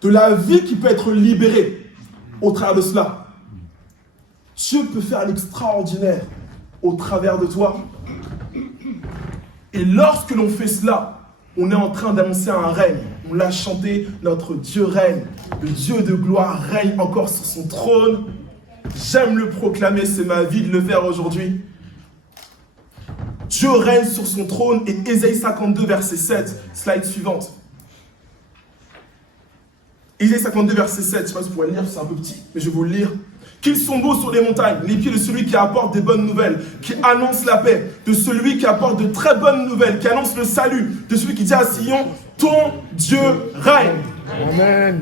De la vie qui peut être libérée au travers de cela. Dieu peut faire l'extraordinaire au travers de toi. Et lorsque l'on fait cela, on est en train d'annoncer un règne. On l'a chanté, notre Dieu règne. Le Dieu de gloire règne encore sur son trône. J'aime le proclamer, c'est ma vie de le faire aujourd'hui. Dieu règne sur son trône. Et Ésaïe 52, verset 7, slide suivante. Ésaïe 52, verset 7, je ne sais pas si vous pouvez le lire, c'est un peu petit, mais je vais vous le lire. Qu'ils sont beaux sur les montagnes, les pieds de celui qui apporte des bonnes nouvelles, qui annonce la paix, de celui qui apporte de très bonnes nouvelles, qui annonce le salut, de celui qui dit à Sion, ton Dieu règne. Amen.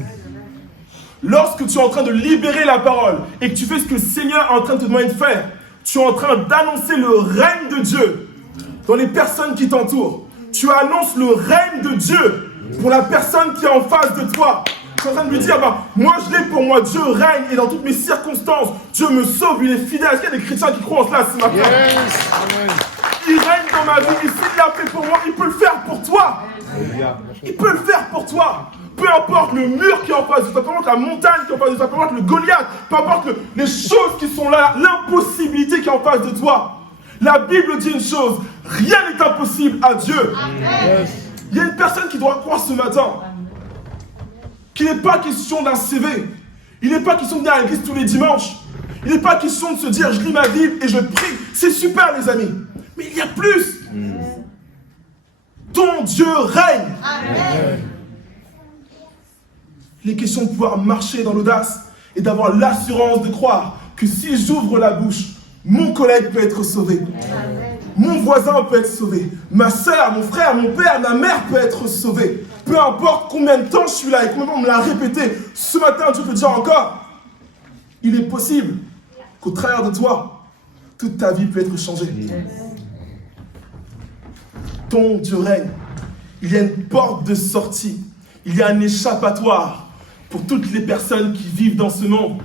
Lorsque tu es en train de libérer la parole et que tu fais ce que le Seigneur est en train de te demander de faire, tu es en train d'annoncer le règne de Dieu dans les personnes qui t'entourent. Tu annonces le règne de Dieu pour la personne qui est en face de toi. Tu es en train de lui dire, moi je l'ai pour moi, Dieu règne et dans toutes mes circonstances, Dieu me sauve, il est fidèle. Est-ce qu'il y a des chrétiens qui croient en cela ce matin? Il règne dans ma vie et s'il l'a fait pour moi, il peut le faire pour toi. Il peut le faire pour toi. Peu importe le mur qui est en face de toi, peu importe la montagne qui est en face de toi, peu importe le Goliath, peu importe les choses qui sont là, l'impossibilité qui est en face de toi. La Bible dit une chose, rien n'est impossible à Dieu. Amen. Il y a une personne qui doit croire ce matin qu'il n'est pas question d'un CV, il n'est pas question de venir à l'église tous les dimanches, il n'est pas question de se dire je lis ma Bible et je prie. C'est super les amis, mais il y a plus. Ton Dieu règne. Amen. Il est question de pouvoir marcher dans l'audace et d'avoir l'assurance de croire que si j'ouvre la bouche, mon collègue peut être sauvé. Amen. Mon voisin peut être sauvé. Ma soeur, mon frère, mon père, ma mère peut être sauvée. Peu importe combien de temps je suis là et combien on me l'a répété, ce matin, Dieu peut dire encore, il est possible qu'au travers de toi, toute ta vie peut être changée. Ton Dieu règne. Il y a une porte de sortie. Il y a un échappatoire pour toutes les personnes qui vivent dans ce monde.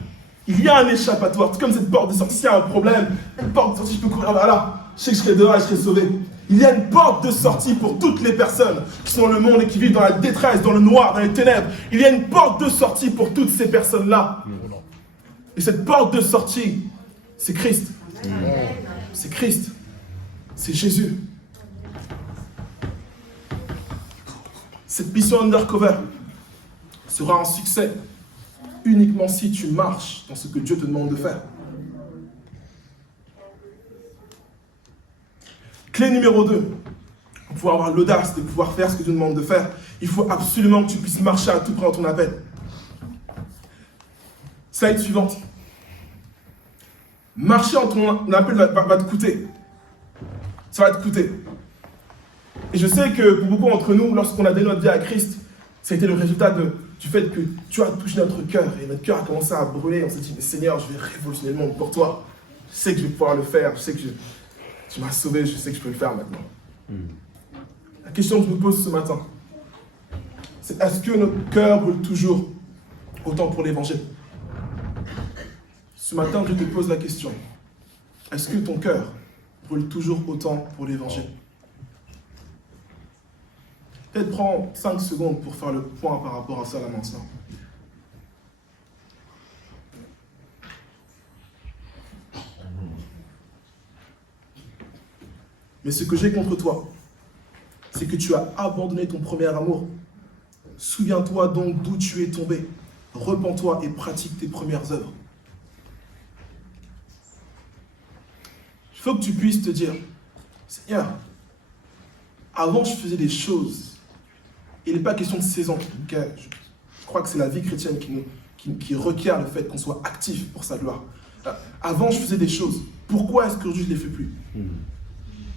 Il y a un échappatoire. Tout comme cette porte de sortie, s'il y a un problème, une porte de sortie, je peux courir vers là. Je sais que je serai dehors et je serai sauvé. Il y a une porte de sortie pour toutes les personnes qui sont dans le monde et qui vivent dans la détresse, dans le noir, dans les ténèbres. Il y a une porte de sortie pour toutes ces personnes-là. Et cette porte de sortie, c'est Christ. C'est Christ. C'est Jésus. Cette mission undercover sera un succès uniquement si tu marches dans ce que Dieu te demande de faire. Clé numéro 2, pour pouvoir avoir l'audace de pouvoir faire ce que Dieu te demande de faire, il faut absolument que tu puisses marcher à tout près dans ton appel. Slide suivante. Marcher en ton appel va te coûter. Ça va te coûter. Et je sais que pour beaucoup d'entre nous, lorsqu'on a donné notre vie à Christ, ça a été le résultat du fait que tu as touché notre cœur. Et notre cœur a commencé à brûler. On s'est dit, mais Seigneur, je vais révolutionner le monde pour toi. Je sais que je vais pouvoir le faire. Je sais que tu m'as sauvé. Je sais que je peux le faire maintenant. La question que je me pose ce matin, c'est est-ce que notre cœur brûle toujours autant pour l'évangile? Ce matin, je te pose la question. Est-ce que ton cœur brûle toujours autant pour l'évangile? Peut-être prends 5 secondes pour faire le point par rapport à ça là maintenant. Mais ce que j'ai contre toi, c'est que tu as abandonné ton premier amour. Souviens-toi donc d'où tu es tombé. Repens-toi et pratique tes premières œuvres. Il faut que tu puisses te dire, Seigneur, avant je faisais des choses. Il n'est pas question de saison. Okay? Je crois que c'est la vie chrétienne qui requiert le fait qu'on soit actif pour sa gloire. Avant, je faisais des choses. Pourquoi est-ce qu'aujourd'hui, je ne les fais plus?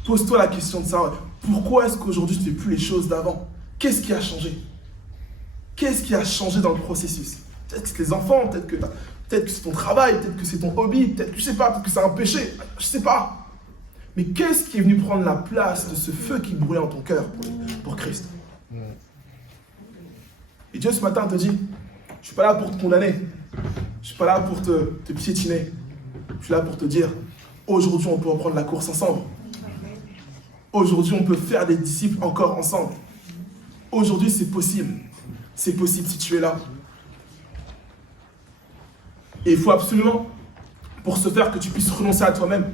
Pose-toi la question de savoir, pourquoi est-ce qu'aujourd'hui, je ne fais plus les choses d'avant? Qu'est-ce qui a changé? Qu'est-ce qui a changé dans le processus? Peut-être que c'est tes enfants, peut-être que c'est ton travail, peut-être que c'est ton hobby, peut-être que je ne sais pas, peut-être que c'est un péché, je ne sais pas. Mais qu'est-ce qui est venu prendre la place de ce feu qui brûlait en ton cœur pour Christ? Et Dieu ce matin te dit, je ne suis pas là pour te condamner, je ne suis pas là pour te piétiner, je suis là pour te dire, aujourd'hui on peut reprendre la course ensemble. Aujourd'hui on peut faire des disciples encore ensemble. Aujourd'hui c'est possible si tu es là. Et il faut absolument, pour ce faire, que tu puisses renoncer à toi-même.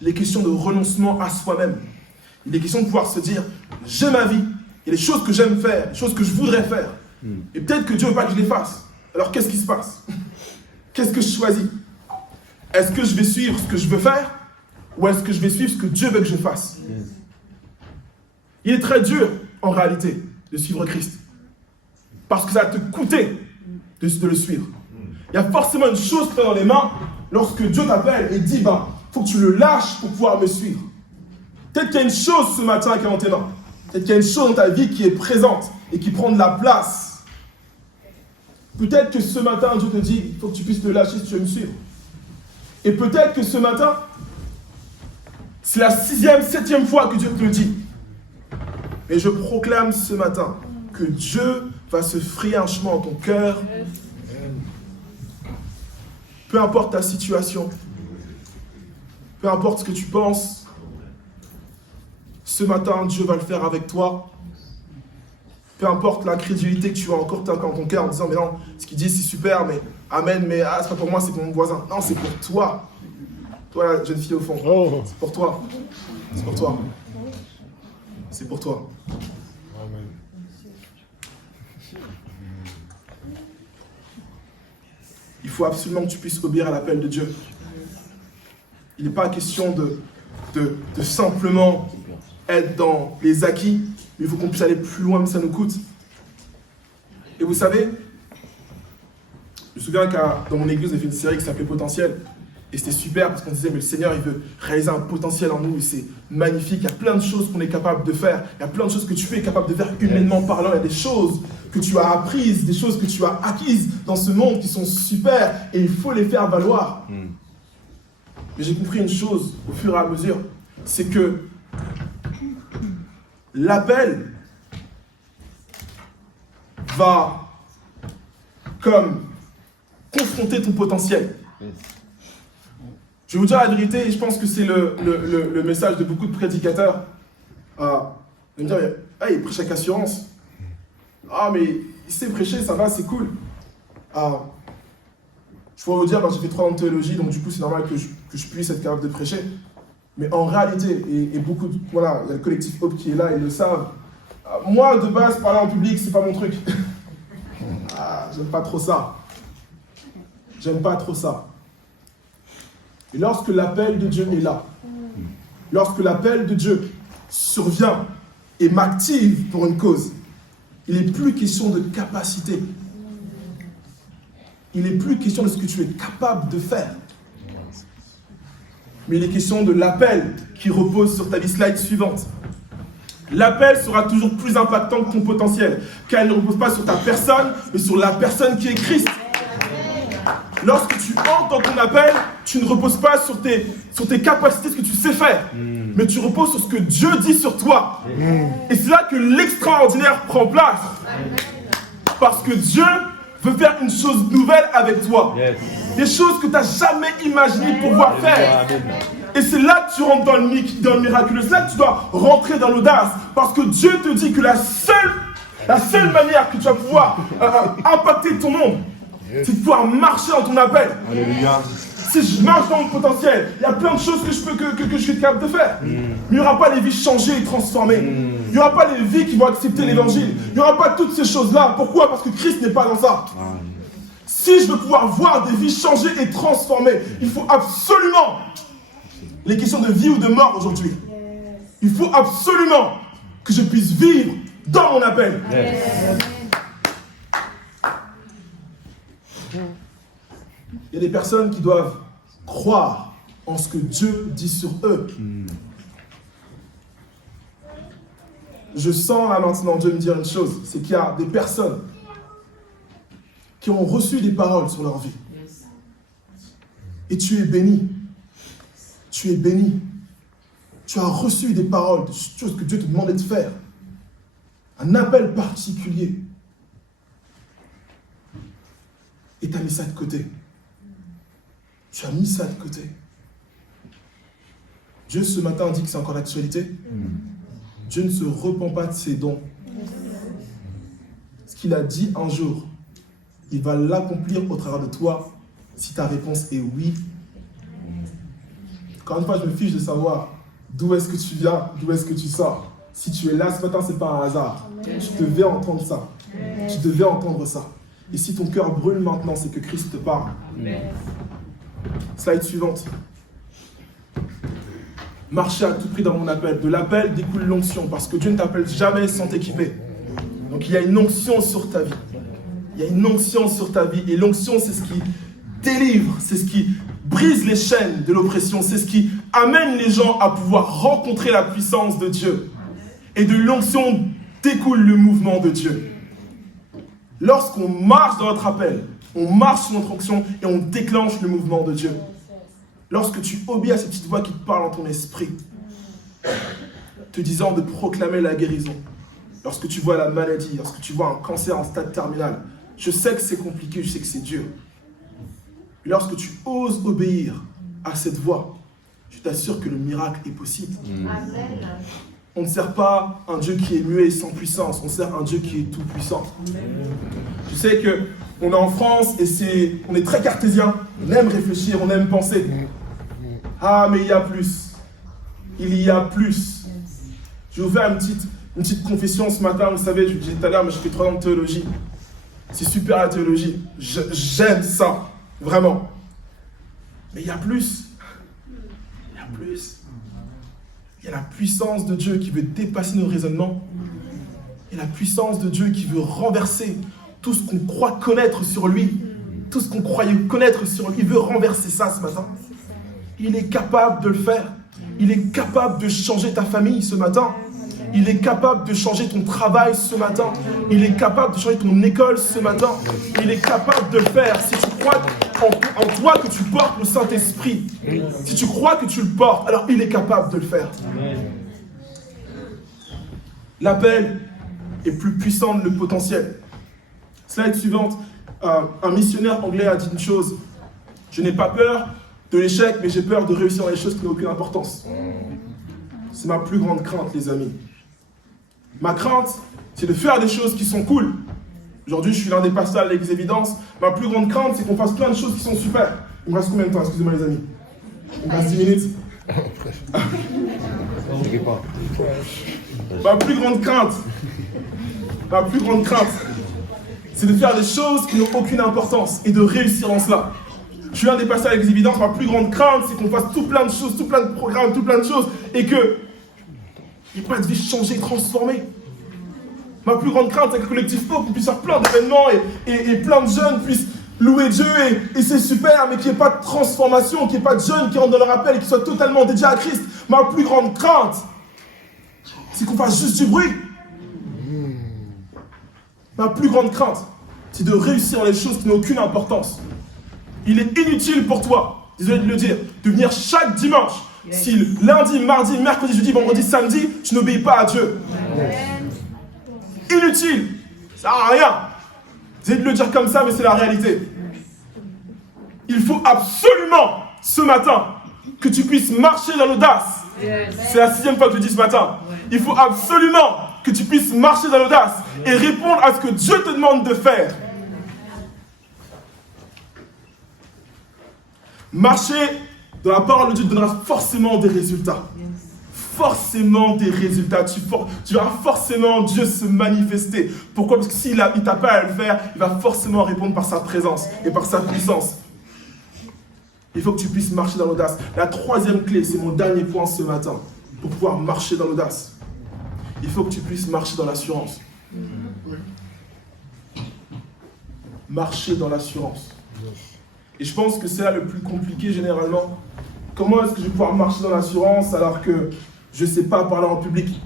Les questions de renoncement à soi-même. Il est question de pouvoir se dire, j'ai ma vie, il y a des choses que j'aime faire, des choses que je voudrais faire. Et peut-être que Dieu ne veut pas que je les fasse. Alors qu'est-ce qui se passe? Qu'est-ce que je choisis? Est-ce que je vais suivre ce que je veux faire? Ou est-ce que je vais suivre ce que Dieu veut que je fasse? Il est très dur, en réalité, de suivre Christ. Parce que ça va te coûter de le suivre. Il y a forcément une chose que tu as dans les mains lorsque Dieu t'appelle et dit, il faut que tu le lâches pour pouvoir me suivre. Peut-être qu'il y a une chose ce matin qui est dans tes mains. Peut-être qu'il y a une chose dans ta vie qui est présente et qui prend de la place. Peut-être que ce matin, Dieu te dit, il faut que tu puisses le lâcher si tu veux me suivre. Et peut-être que ce matin, c'est la 6e, 7e fois que Dieu te le dit. Mais je proclame ce matin que Dieu va se frayer un chemin dans ton cœur. Peu importe ta situation, peu importe ce que tu penses, ce matin, Dieu va le faire avec toi. Peu importe l'incrédulité que tu as encore dans ton cœur en disant, mais non, ce qu'il dit c'est super, mais amen, mais c'est pas pour moi, c'est pour mon voisin. Non, c'est pour toi. Toi, la jeune fille au fond. C'est pour toi. C'est pour toi. C'est pour toi. Amen. Il faut absolument que tu puisses obéir à l'appel de Dieu. Il n'est pas question de simplement être dans les acquis, mais il faut qu'on puisse aller plus loin, mais ça nous coûte. Et vous savez, je me souviens dans mon église, on a fait une série qui s'appelait Potentiel. Et c'était super parce qu'on disait, mais le Seigneur, il veut réaliser un potentiel en nous et c'est magnifique. Il y a plein de choses qu'on est capable de faire. Il y a plein de choses que tu es capable de faire humainement parlant. Il y a des choses que tu as apprises, des choses que tu as acquises dans ce monde qui sont super et il faut les faire valoir. Mais j'ai compris une chose au fur et à mesure, c'est que l'appel va comme confronter ton potentiel. Je vais vous dire la vérité, et je pense que c'est le message de beaucoup de prédicateurs. De me dire, mais, il prêche avec assurance. Ah, mais il sait prêcher, ça va, c'est cool. Je pourrais vous dire, j'ai fait 3 ans de théologie, donc du coup, c'est normal que je puisse être capable de prêcher. Mais en réalité, et beaucoup de... Voilà, il y a le collectif Hope qui est là, ils le savent. Moi, de base, parler en public, c'est pas mon truc. J'aime pas trop ça. J'aime pas trop ça. Et lorsque l'appel de Dieu est là, lorsque l'appel de Dieu survient et m'active pour une cause, il n'est plus question de capacité. Il n'est plus question de ce que tu es capable de faire. Mais il est question de l'appel qui repose sur ta vie. Slide suivante. L'appel sera toujours plus impactant que ton potentiel, car il ne repose pas sur ta personne, mais sur la personne qui est Christ. Lorsque tu entres dans ton appel, tu ne reposes pas sur tes capacités, ce que tu sais faire, mais tu reposes sur ce que Dieu dit sur toi. Et c'est là que l'extraordinaire prend place. Parce que Dieu veut faire une chose nouvelle avec toi. Des choses que tu n'as jamais imaginé pouvoir faire. Et c'est là que tu rentres dans le miraculeux. C'est là que tu dois rentrer dans l'audace. Parce que Dieu te dit que la seule manière que tu vas pouvoir impacter ton monde, c'est de pouvoir marcher dans ton appel. Alléluia. Si je marche dans mon potentiel, il y a plein de choses que je suis capable de faire. Mais il n'y aura pas les vies changées et transformées. Il n'y aura pas les vies qui vont accepter l'évangile. Il n'y aura pas toutes ces choses-là. Pourquoi? Parce que Christ n'est pas dans ça. Si je veux pouvoir voir des vies changées et transformées, il faut absolument, les questions de vie ou de mort aujourd'hui, il faut absolument que je puisse vivre dans mon appel. Il y a des personnes qui doivent croire en ce que Dieu dit sur eux. Je sens là maintenant Dieu me dire une chose, c'est qu'il y a des personnes qui ont reçu des paroles sur leur vie. Et tu es béni. Tu es béni. Tu as reçu des paroles, des choses que Dieu te demandait de faire. Un appel particulier. Et tu as mis ça de côté. Tu as mis ça de côté. Dieu ce matin dit que c'est encore l'actualité. Dieu ne se repent pas de ses dons. Ce qu'il a dit un jour, il va l'accomplir au travers de toi si ta réponse est oui. Encore une fois, je me fiche de savoir d'où est-ce que tu viens, d'où est-ce que tu sors. Si tu es là ce matin, ce n'est pas un hasard. Tu devais entendre ça. Tu devais entendre ça. Et si ton cœur brûle maintenant, c'est que Christ te parle. Slide suivante. Marcher à tout prix dans mon appel. De l'appel découle l'onction, parce que Dieu ne t'appelle jamais sans t'équiper. Donc il y a une onction sur ta vie. Il y a une onction sur ta vie. Et l'onction, c'est ce qui délivre, c'est ce qui brise les chaînes de l'oppression, c'est ce qui amène les gens à pouvoir rencontrer la puissance de Dieu. Et de l'onction découle le mouvement de Dieu. Lorsqu'on marche dans notre appel, on marche sur notre onction et on déclenche le mouvement de Dieu. Lorsque tu obéis à cette petite voix qui te parle dans ton esprit, te disant de proclamer la guérison, lorsque tu vois la maladie, lorsque tu vois un cancer en stade terminal, je sais que c'est compliqué, je sais que c'est dur. Et lorsque tu oses obéir à cette voix, je t'assure que le miracle est possible. Amen. On ne sert pas un Dieu qui est muet et sans puissance, on sert un Dieu qui est tout puissant. Je sais qu'on est en France et on est très cartésien, on aime réfléchir, on aime penser. Ah, mais il y a plus. Il y a plus. Je vais vous faire une petite confession ce matin. Vous savez, je vous disais tout à l'heure, mais j'ai fait 3 ans de théologie. C'est super la théologie. J'aime ça, vraiment. Mais il y a plus. Il y a plus. Il y a la puissance de Dieu qui veut dépasser nos raisonnements. Il y a la puissance de Dieu qui veut renverser tout ce qu'on croit connaître sur lui. Tout ce qu'on croyait connaître sur lui. Il veut renverser ça ce matin. il est capable de le faire. Il est capable de changer ta famille ce matin. Il est capable de changer ton travail ce matin. Il est capable de changer ton école ce matin. Il est capable de le faire. Si tu crois en toi que tu portes le Saint-Esprit, si tu crois que tu le portes, alors il est capable de le faire. L'appel est plus puissant que le potentiel. Slide suivante. Un missionnaire anglais a dit une chose. Je n'ai pas peur de l'échec, mais j'ai peur de réussir dans les choses qui n'ont aucune importance. C'est ma plus grande crainte, les amis. Ma crainte, c'est de faire des choses qui sont cool. Aujourd'hui, je suis l'un des pasteurs de l'Église Évidence. Ma plus grande crainte, c'est qu'on fasse plein de choses qui sont super. Il me reste combien de temps? Excusez-moi, les amis. Il me reste 10 minutes. Ma plus grande crainte, c'est de faire des choses qui n'ont aucune importance et de réussir dans cela. Je suis l'un des pasteurs de l'Église Évidence. Ma plus grande crainte, c'est qu'on fasse tout plein de choses, tout plein de programmes, tout plein de choses, et que il n'y ait pas de vie changée, transformée. Ma plus grande crainte, c'est que le collectif Hope, qu'on puisse faire plein d'événements et plein de jeunes puissent louer Dieu et c'est super, mais qu'il n'y ait pas de transformation, qu'il n'y ait pas de jeunes qui rentrent dans leur appel et qui soient totalement dédiés à Christ. Ma plus grande crainte, c'est qu'on fasse juste du bruit. Ma plus grande crainte, c'est de réussir dans les choses qui n'ont aucune importance. Il est inutile pour toi, désolé de le dire, de venir chaque dimanche. Si lundi, mardi, mercredi, jeudi, vendredi, samedi, tu n'obéis pas à Dieu. Inutile. Ça sert à rien. Désolé de le dire comme ça, mais c'est la réalité. Il faut absolument, ce matin, que tu puisses marcher dans l'audace. C'est la 6e fois que je dis ce matin. Il faut absolument que tu puisses marcher dans l'audace et répondre à ce que Dieu te demande de faire. Marcher dans la parole de Dieu te donnera forcément des résultats. Forcément des résultats. Tu verras forcément Dieu se manifester. Pourquoi? Parce que s'il t'appelle à le faire, il va forcément répondre par sa présence et par sa puissance. Il faut que tu puisses marcher dans l'audace. La 3e clé, c'est mon dernier point ce matin, pour pouvoir marcher dans l'audace. Il faut que tu puisses marcher dans l'assurance. Marcher dans l'assurance. Et je pense que c'est là le plus compliqué généralement. Comment est-ce que je vais pouvoir marcher dans l'assurance alors que je ne sais pas parler en public?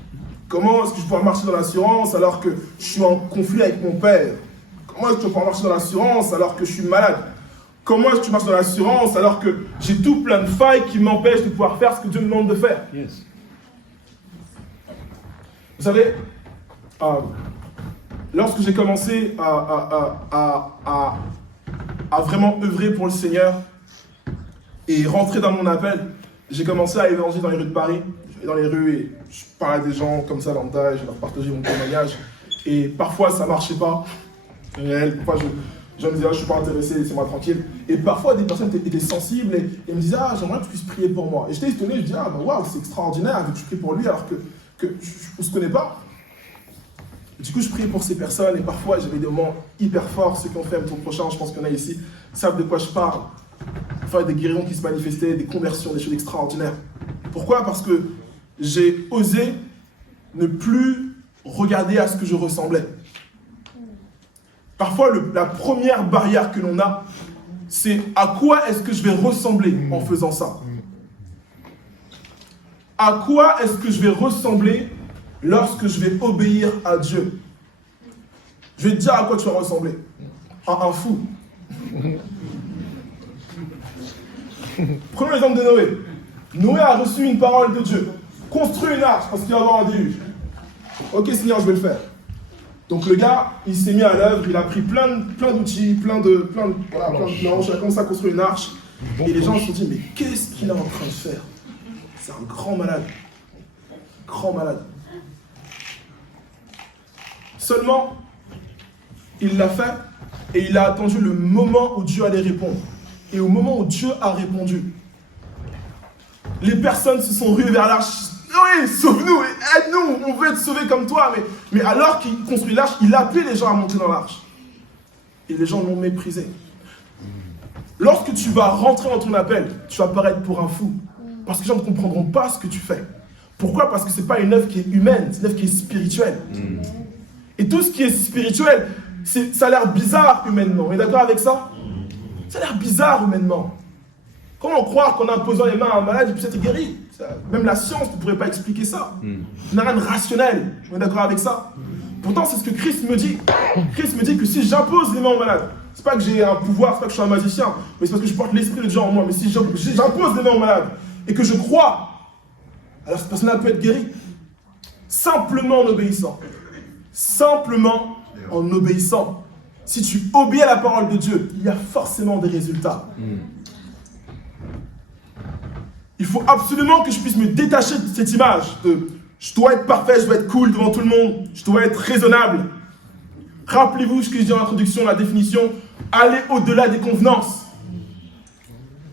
Comment est-ce que je vais pouvoir marcher dans l'assurance alors que je suis en conflit avec mon père? Comment est-ce que je vais pouvoir marcher dans l'assurance alors que je suis malade? Comment est-ce que tu marches dans l'assurance alors que j'ai tout plein de failles qui m'empêchent de pouvoir faire ce que Dieu me demande de faire? Vous savez, lorsque j'ai commencé à vraiment œuvrer pour le Seigneur et rentrer dans mon appel, j'ai commencé à évangéliser dans les rues de Paris. Je vais dans les rues et je parlais à des gens comme ça lambda et je leur partageais mon témoignage. Et parfois ça ne marchait pas. Parfois je me disais, je ne suis pas intéressé, laissez-moi tranquille. Et parfois des personnes étaient sensibles et me disaient, j'aimerais que tu puisses prier pour moi. Et j'étais étonné, je disais, waouh, c'est extraordinaire que tu pries pour lui alors que je ne se connais pas. Du coup, je priais pour ces personnes et parfois j'avais des moments hyper forts. Ceux qui ont fait M Tour Prochain, je pense qu'il y en a ici, savent de quoi je parle. Enfin, des guérisons qui se manifestaient, des conversions, des choses extraordinaires. Pourquoi? Parce que j'ai osé ne plus regarder à ce que je ressemblais. Parfois, la première barrière que l'on a, c'est à quoi est-ce que je vais ressembler en faisant ça? À quoi est-ce que je vais ressembler lorsque je vais obéir à Dieu? Je vais te dire à quoi tu vas ressembler. À un fou. Prenons l'exemple de Noé. Noé a reçu une parole de Dieu. Construis une arche parce qu'il va y avoir un déluge. Ok Seigneur, je vais le faire. Donc le gars, il s'est mis à l'œuvre, il a pris plein d'outils, plein de planches, il a commencé à construire une arche. Et les gens se sont dit, mais qu'est-ce qu'il est en train de faire? C'est un grand malade. Grand malade. Seulement, il l'a fait et il a attendu le moment où Dieu allait répondre. Et au moment où Dieu a répondu, les personnes se sont ruées vers l'arche. Oui, sauve-nous, aide-nous, on veut être sauvés comme toi. Mais alors qu'il construit l'arche, il a appelé les gens à monter dans l'arche. Et les gens l'ont méprisé. Lorsque tu vas rentrer dans ton appel, tu vas paraître pour un fou. Parce que les gens ne comprendront pas ce que tu fais. Pourquoi? Parce que ce n'est pas une œuvre qui est humaine, c'est une œuvre qui est spirituelle. Et tout ce qui est spirituel, ça a l'air bizarre humainement. On est d'accord avec ça? Ça a l'air bizarre humainement. Comment croire qu'en imposant les mains à un malade, il puisse être guéri? Même la science ne pourrait pas expliquer ça. Il n'y a rien de rationnel. On est d'accord avec ça? Pourtant, c'est ce que Christ me dit. Christ me dit que si j'impose les mains aux malades, c'est pas que j'ai un pouvoir, c'est pas que je suis un magicien, mais c'est parce que je porte l'esprit de Dieu en moi. Mais si j'impose les mains aux malades et que je crois, alors cette personne-là peut être guérie. Simplement en obéissant. Simplement en obéissant. Si tu obéis à la parole de Dieu, il y a forcément des résultats. Il faut absolument que je puisse me détacher de cette image de je dois être parfait, je dois être cool devant tout le monde, je dois être raisonnable. Rappelez-vous ce que je dis en introduction, la définition, aller au-delà des convenances.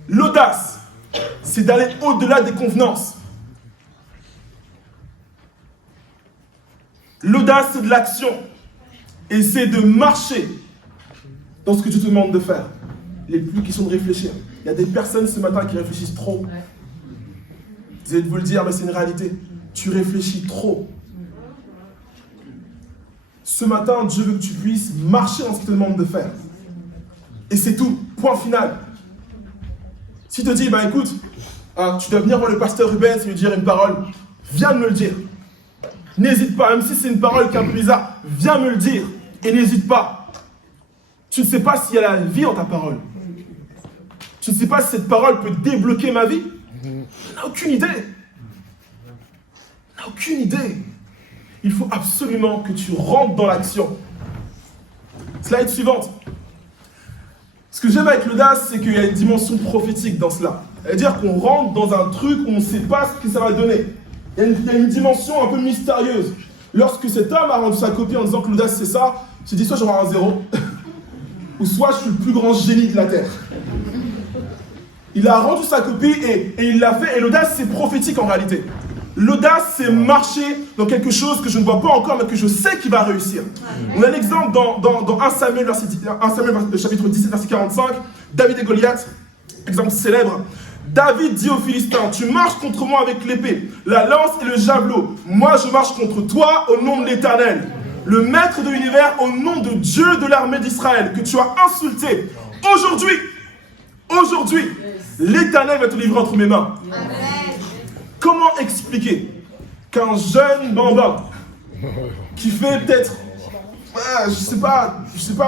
L'audace, c'est d'aller au-delà des convenances. L'audace, c'est de l'action. Et c'est de marcher dans ce que Dieu te demande de faire. Il n'est plus question de réfléchir. Il y a des personnes ce matin qui réfléchissent trop. Vous allez vous le dire, mais c'est une réalité. Tu réfléchis trop. Ce matin, Dieu veut que tu puisses marcher dans ce qu'il te demande de faire. Et c'est tout. Point final. S'il te dit, bah écoute, tu dois venir voir le pasteur Rubens et lui dire une parole, viens me le dire. N'hésite pas, même si c'est une parole qui est un peu bizarre, viens me le dire et n'hésite pas. Tu ne sais pas s'il y a la vie en ta parole. Tu ne sais pas si cette parole peut débloquer ma vie. Tu n'as aucune idée. Tu n'as aucune idée. Il faut absolument que tu rentres dans l'action. Slide suivante. Ce que j'aime avec l'audace, c'est qu'il y a une dimension prophétique dans cela. C'est-à-dire qu'on rentre dans un truc où on ne sait pas ce que ça va donner. Il y a une dimension un peu mystérieuse. Lorsque cet homme a rendu sa copie en disant que l'audace c'est ça, il s'est dit soit j'aurai un 0, ou soit je suis le plus grand génie de la Terre. Il a rendu sa copie et il l'a fait, et l'audace c'est prophétique en réalité. L'audace c'est marcher dans quelque chose que je ne vois pas encore mais que je sais qu'il va réussir. On a un exemple dans 1 Samuel, chapitre 17, verset 45, David et Goliath, exemple célèbre. David dit aux Philistins, tu marches contre moi avec l'épée, la lance et le javelot. Moi, je marche contre toi au nom de l'Éternel, le maître de l'univers, au nom de Dieu de l'armée d'Israël, que tu as insulté. Aujourd'hui, l'Éternel va te livrer entre mes mains. Amen. Comment expliquer qu'un jeune bambin qui fait peut-être, je sais pas,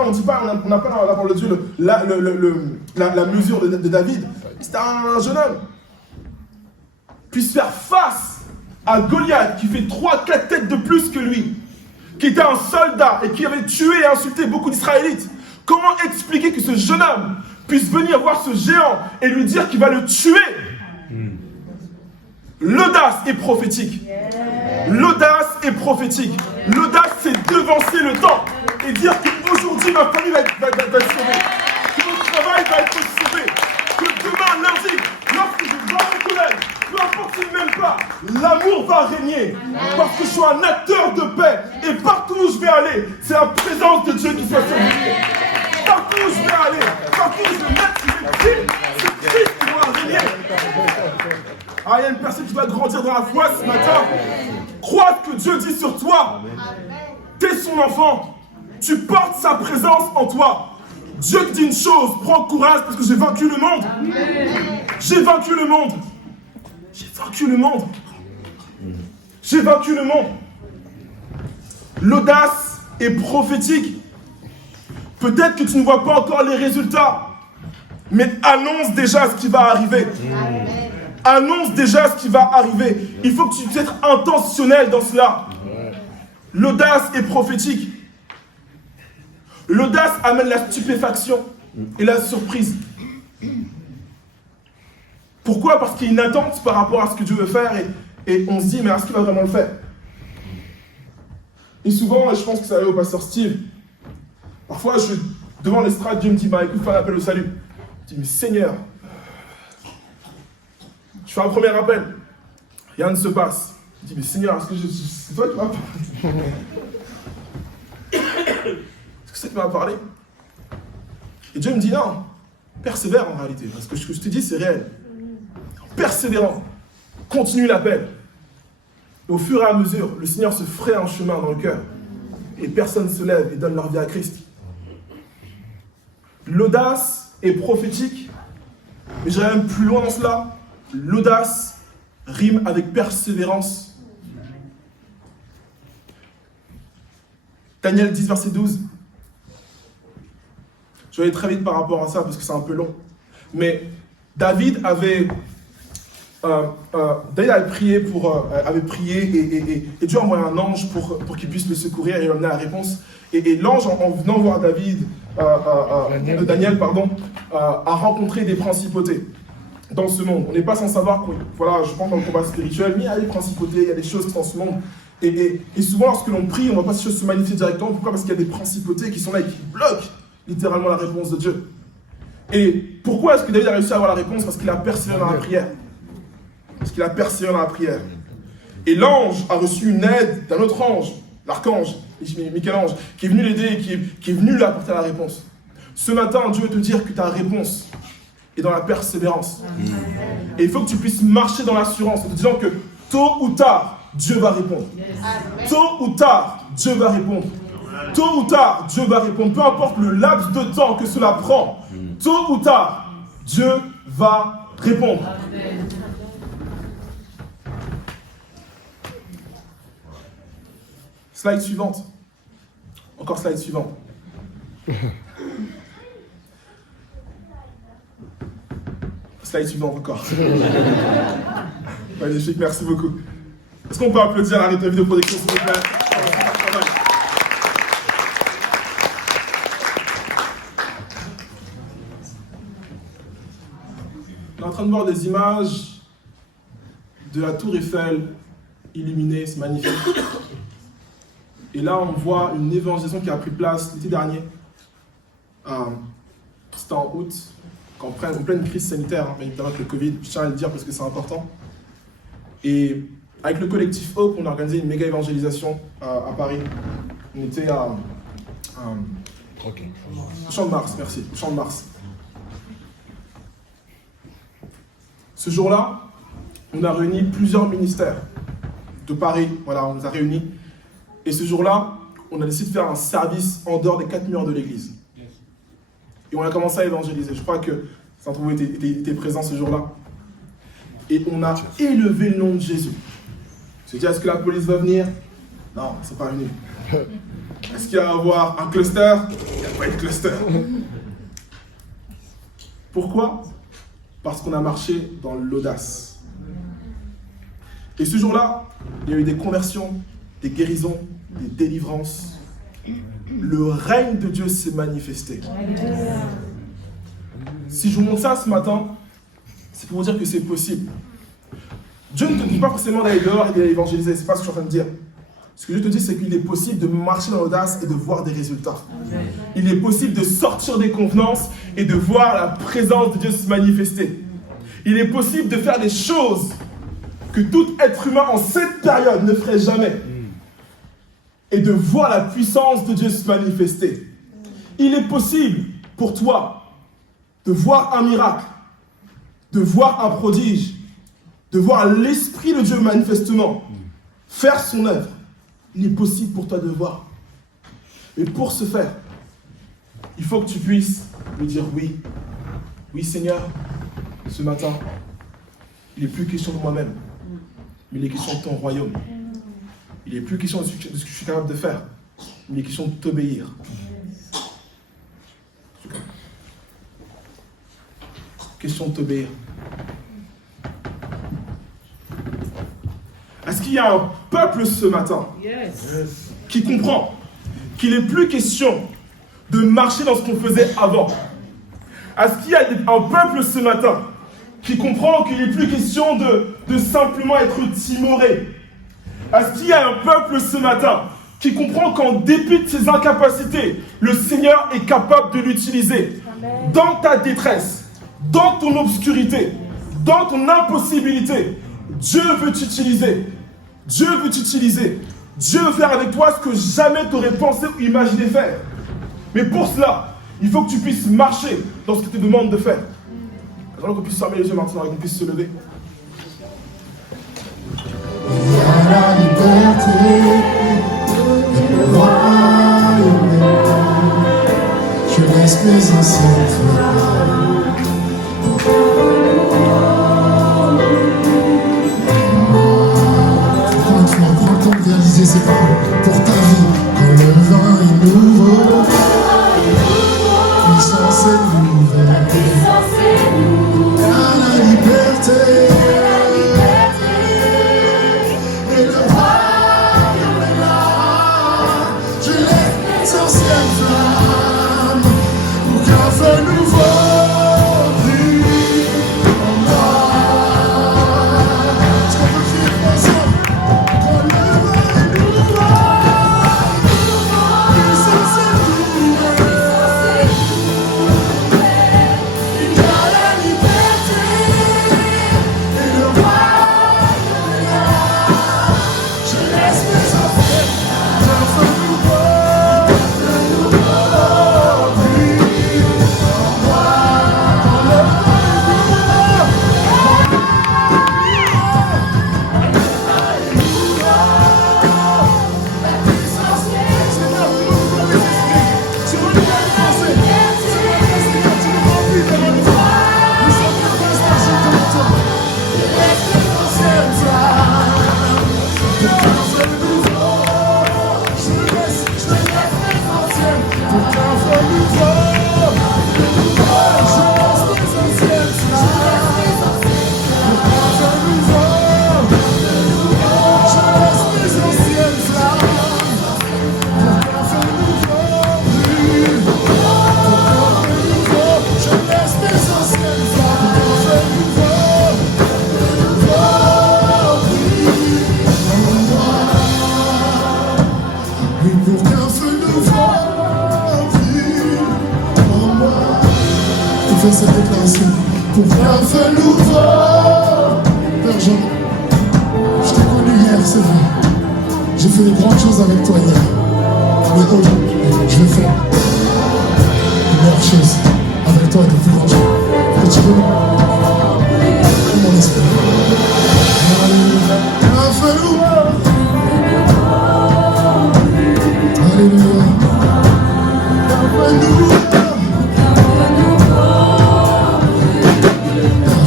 on dit pas, on n'a pas dans la parole de Dieu la mesure de David. C'était un jeune homme, puisse faire face à Goliath qui fait 3-4 têtes de plus que lui, qui était un soldat et qui avait tué et insulté beaucoup d'Israélites. Comment expliquer que ce jeune homme puisse venir voir ce géant et lui dire qu'il va le tuer? L'audace est prophétique. L'audace est prophétique. L'audace, c'est devancer le temps et dire qu'aujourd'hui ma famille va être sauvée, que mon travail va être sauvé. Que demain, lundi, lorsque je vois mon collègue, peu importe s'il ne m'aime pas, l'amour va régner. Parce que je suis un acteur de paix. Et partout où je vais aller, c'est la présence de Dieu qui soit sur moi. Partout où je vais aller, partout où je vais mettre, c'est Christ qui va régner. Ah, il y a une personne qui doit grandir dans la foi ce matin. Crois ce que Dieu dit sur toi. Tu es son enfant. Tu portes sa présence en toi. Dieu te dit une chose, prends courage parce que j'ai vaincu le monde. J'ai vaincu le monde. J'ai vaincu le monde. J'ai vaincu le monde. L'audace est prophétique. Peut-être que tu ne vois pas encore les résultats, mais annonce déjà ce qui va arriver. Annonce déjà ce qui va arriver. Il faut que tu puisses être intentionnel dans cela. L'audace est prophétique. L'audace amène la stupéfaction et la surprise. Pourquoi? Parce qu'il y a une attente par rapport à ce que Dieu veut faire et on se dit, mais est-ce qu'il va vraiment le faire? Et souvent, et je pense que ça allait au pasteur Steve, parfois je suis devant l'estrade, Dieu me dit, bah écoute, fais un appel au salut. Je dis, mais Seigneur, je fais un premier appel, rien ne se passe. Je dis, mais Seigneur, est-ce que c'est toi qui m'as parlé? Est-ce que c'est toi qui m'as parlé? Et Dieu me dit, non, persévère en réalité, parce que ce que je te dis, c'est réel. Persévérant, continue l'appel. Et au fur et à mesure, le Seigneur se ferait un chemin dans le cœur. Et personne se lève et donne leur vie à Christ. L'audace est prophétique Mais j'irai même plus loin dans cela. L'audace rime avec persévérance. Daniel 10, verset 12. Je vais aller très vite par rapport à ça parce que c'est un peu long. Mais David avait prié et Dieu a envoyé un ange pour qu'il puisse le secourir et lui amener la réponse. Et l'ange, en venant voir Daniel, a rencontré des principautés dans ce monde. On n'est pas sans savoir, voilà, je pense dans le combat spirituel, mais il y a des principautés, il y a des choses dans ce monde. Et souvent, lorsque l'on prie, on ne voit pas ces choses se manifester directement. Pourquoi? Parce qu'il y a des principautés qui sont là et qui bloquent littéralement la réponse de Dieu. Et pourquoi est-ce que David a réussi à avoir la réponse? Parce qu'il a persévéré dans la prière. Et l'ange a reçu une aide d'un autre ange, l'archange, Michel-Ange, qui est venu l'aider et qui est venu lui apporter la réponse. Ce matin, Dieu veut te dire que ta réponse est dans la persévérance. Et il faut que tu puisses marcher dans l'assurance en te disant que tôt ou tard, Dieu va répondre. Tôt ou tard, Dieu va répondre. Tôt ou tard, Dieu va répondre. Peu importe le laps de temps que cela prend, tôt ou tard, Dieu va répondre. Slide suivante. Encore slide suivante. Slide suivante encore. Magnifique, merci beaucoup. Est-ce qu'on peut applaudir la régie de production, s'il vous plaît? On est en train de voir des images de la tour Eiffel illuminée, c'est magnifique. Et là, on voit une évangélisation qui a pris place l'été dernier. C'était en août, en pleine crise sanitaire, bien évidemment avec le Covid, je tiens à le dire parce que c'est important. Et avec le collectif Hope, on a organisé une méga évangélisation à Paris. On était au Champ de Mars, merci, au Champ de Mars. Ce jour-là, on a réuni plusieurs ministères de Paris, voilà, on les a réunis. Et ce jour-là, on a décidé de faire un service en dehors des 4 murs de l'église. Et on a commencé à évangéliser. Je crois que certains d'entre vous étaient présents ce jour-là. Et on a élevé le nom de Jésus. Je me dis, est-ce que la police va venir? Non, c'est pas venu. Est-ce qu'il va y avoir un cluster? Il n'y a pas eu de cluster. Pourquoi? Parce qu'on a marché dans l'audace. Et ce jour-là, il y a eu des conversions, des guérisons, des délivrances. Le règne de Dieu s'est manifesté. Si je vous montre ça ce matin, c'est pour vous dire que c'est possible. Dieu ne te dit pas forcément d'aller dehors et d'aller évangéliser, c'est pas ce que je suis en train de dire. Ce que Dieu te dit, c'est qu'il est possible de marcher dans l'audace et de voir des résultats. Il est possible de sortir des convenances et de voir la présence de Dieu se manifester. Il est possible de faire des choses que tout être humain en cette période ne ferait jamais. Et de voir la puissance de Dieu se manifester. Il est possible pour toi de voir un miracle, de voir un prodige, de voir l'Esprit de Dieu manifestement faire son œuvre. Il est possible pour toi de voir. Mais pour ce faire, il faut que tu puisses lui dire oui. Oui Seigneur, ce matin, il n'est plus question de moi-même, mais il est question de ton royaume. Il n'est plus question de ce que je suis capable de faire, mais il est question de t'obéir. Question de t'obéir. Est-ce qu'il y a un peuple ce matin qui comprend qu'il n'est plus question de marcher dans ce qu'on faisait avant? Est-ce qu'il y a un peuple ce matin qui comprend qu'il n'est plus question de simplement être timoré? Est-ce qu'il y a un peuple ce matin qui comprend qu'en dépit de ses incapacités, le Seigneur est capable de l'utiliser? Dans ta détresse, dans ton obscurité, dans ton impossibilité, Dieu veut t'utiliser. Dieu veut t'utiliser. Dieu veut faire avec toi ce que jamais tu aurais pensé ou imaginé faire. Mais pour cela, il faut que tu puisses marcher dans ce qu'il te demande de faire. Alors qu'on puisse fermer les yeux maintenant et qu'on puisse se lever. Il y a la liberté, le royaume est là. Je laisse mes ancêtres. ces paroles pour ta vie. Quand le vin est nouveau, puissance est nouvelle. À la liberté. Et le royaume est là. Je lève les anciennes flammes pour qu'un feu nouveau brille en moi. Est-ce qu'on peut crier ensemble? Quand le vin est nouveau, puissance est nouvelle. Il y a la liberté et le royaume est là. Je laisse mes enfants d'un feu nouveau brille en moi. Quand le vin est nouveau, la puissance est Seigneur, tu nous ouvres les esprits, tu nous donnes penser, Seigneur, tu nous remplis de bonne foi. Nous sommes en prestation devant toi. Je laisse les anciennes flammes pour qu'un feu nouveau. Je laisse mes anciennes pour qu'un feu nouveau. Je laisse mes anciennes flammes pour qu'un feu nouveau. Je laisse mes anciennes flammes pour qu'un feu nouveau brille. Pour qu'un feu nouveau. Je laisse mes anciennes flammes pour qu'un feu nouveau brille en moi. Oui, pour qu'un feu nouveau brille en moi. Tu fais cette déclaration. Pour qu'un feu nouveau. Père Jean, je t'ai connu hier, c'est vrai. J'ai fait des grandes choses avec toi hier. Mais aujourd'hui, je vais faire de meilleures choses avec toi et de plus grandes choses. Que tu veux mon esprit. Alléluia. Un feu nouveau. Alléluia. Un feu nouveau.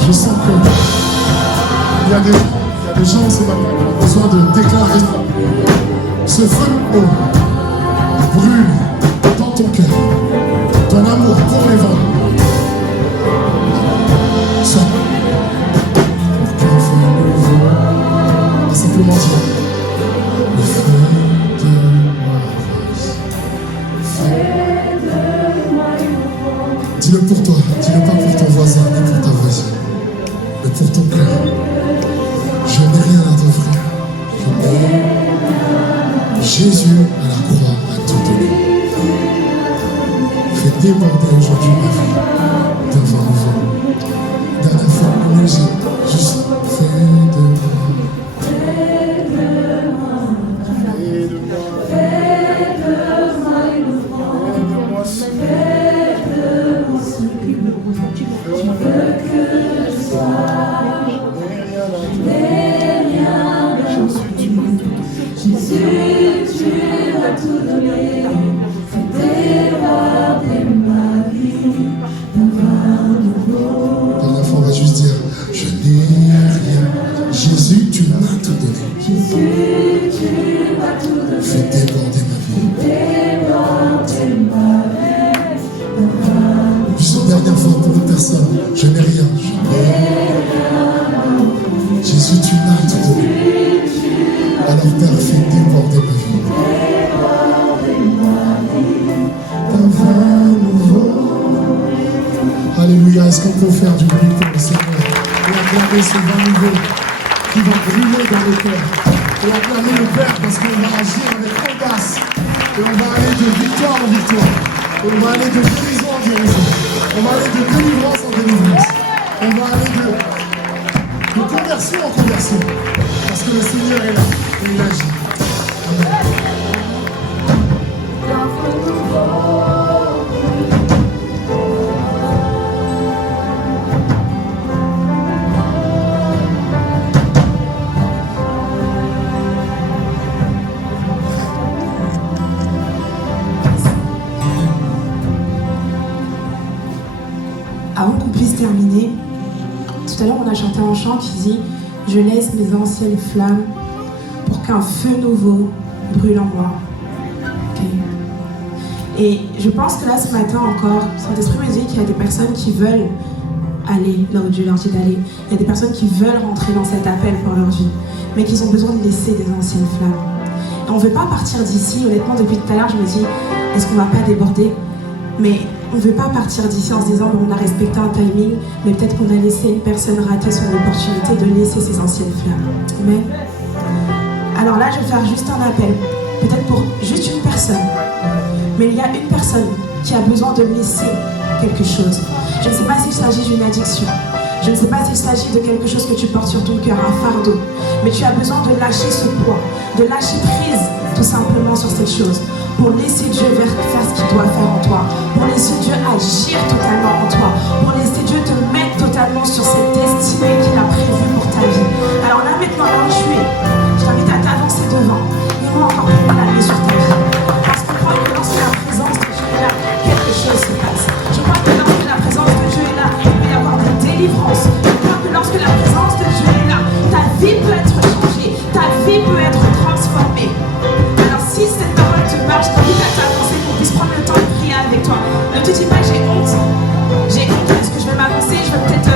Je sens que il y a des gens ce matin qui ont besoin de déclarer ça. Ce feu nouveau brûle dans ton cœur, ton amour pour les vents. Ça, pour qu'un feu nouveau, va simplement dire le feu de ma voix. Dis-le pour toi, dis-le pas pour ton voisin ni pour ta voisine, mais pour ton cœur. Je n'ai rien à t'offrir. Jésus à la croix a tout donné. Fais déborder aujourd'hui ma vie d'un vin nouveau. Dernière fois, la musique, juste fais de moi. Dernière fois, on va juste dire je n'ai rien. Jésus, tu m'as tout donné. Fais déborder ma vie. Juste une dernière fois pour une personne. Je n'ai rien. Jésus, tu m'as tout donné. Alors Père, fais déborder ma vie. D'un vin nouveau. Alléluia. Est-ce qu'on peut faire du bruit pour le Seigneur et acclamer ce vin nouveau qui va brûler dans le cœur? Et acclamer le Père parce qu'on va agir avec audace. Et on va aller de victoire en victoire. Et on va aller de guérison en guérison. On va aller de délivrance en délivrance. On va aller de conversion en conversion. Parce que le Seigneur est là et il agit. Amen. Avant qu'on puisse terminer, tout à l'heure on a chanté un chant qui dit « Je laisse mes anciennes flammes pour qu'un feu nouveau brûle en moi. Ok. Et je pense que là, ce matin encore, Saint-Esprit me dit qu'il y a des personnes qui veulent aller là où Dieu leur dit d'aller. Il y a des personnes qui veulent rentrer dans cet appel pour leur vie, mais qui ont besoin de laisser des anciennes flammes. Et on ne veut pas partir d'ici. Honnêtement, depuis tout à l'heure, je me dis, est-ce qu'on ne va pas déborder? Mais on ne veut pas partir d'ici en se disant, bon, on a respecté un timing, mais peut-être qu'on a laissé une personne rater son opportunité de laisser ses anciennes flammes. Amen. Alors là, je vais faire juste un appel, peut-être pour juste une personne. Mais il y a une personne qui a besoin de laisser quelque chose. Je ne sais pas s'il s'agit d'une addiction. Je ne sais pas s'il s'agit de quelque chose que tu portes sur ton cœur, un fardeau. Mais tu as besoin de lâcher ce poids, de lâcher prise tout simplement sur cette chose. Pour laisser Dieu faire ce qu'il doit faire en toi. Pour laisser Dieu agir totalement en toi. Pour laisser Dieu te mettre totalement sur cette destinée qu'il a prévue pour ta vie. Alors là maintenant, là où tu es, je t'invite à t'avancer devant. Et moi encore pour la main sur ta vie. Parce que je crois que lorsque la présence de Dieu est là, quelque chose se passe. Je crois que lorsque la présence de Dieu est là, il peut y avoir de la délivrance. Je crois que lorsque la présence de Dieu est là, ta vie peut être changée. Ta vie peut être transformée. Alors si cette parole te parle, je t'invite à t'avancer pour qu'on puisse prendre le temps de prier avec toi. Ne te dis pas j'ai honte. J'ai honte, est-ce que je vais m'avancer? Je vais peut-être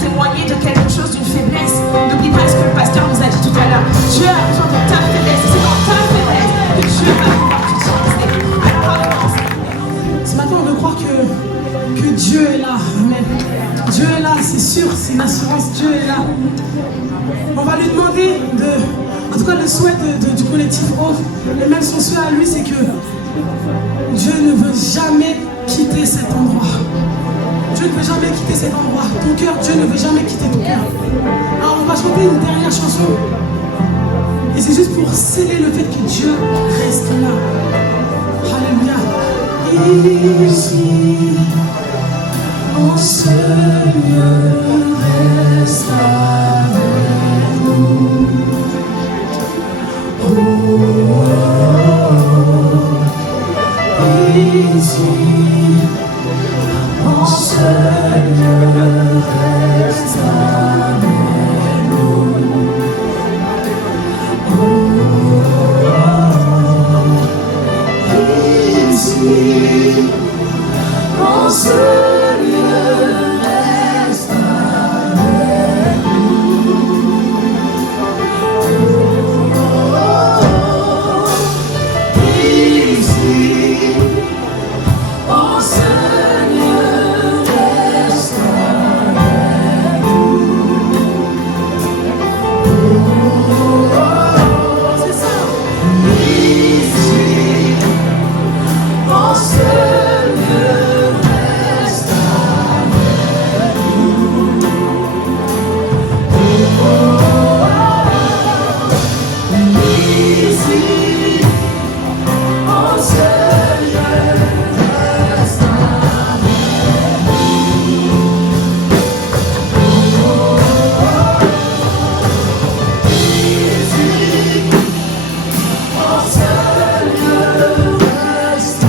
témoigner de quelque chose, d'une faiblesse. N'oublie pas ce que le pasteur nous a dit tout à l'heure. Dieu a besoin de ta faiblesse. C'est dans ta faiblesse que Dieu va pouvoir t'utiliser. Alors avance. Ce matin, on veut croire que Dieu est là. Amen. Dieu est là, c'est sûr, c'est une assurance. Dieu est là. On va lui demander en tout cas, le souhait du collectif Oath, et même son souhait à lui, c'est que Dieu ne veut jamais quitter cet endroit. Dieu ne veut jamais quitter cet endroit. Ton cœur, Dieu ne veut jamais quitter ton cœur. Alors, on va chanter une dernière chanson. Et c'est juste pour sceller le fait que Dieu reste là. Alléluia. Ici, mon Seigneur reste avec nous. Ici, mon Seigneur reste avec nous. Ici, mon Seigneur reste avec nous. Ici, mon Seigneur reste avec nous. C'est ça. Ici, mon Seigneur reste avec nous. Ici, mon Seigneur reste avec nous. Ici, mon Seigneur reste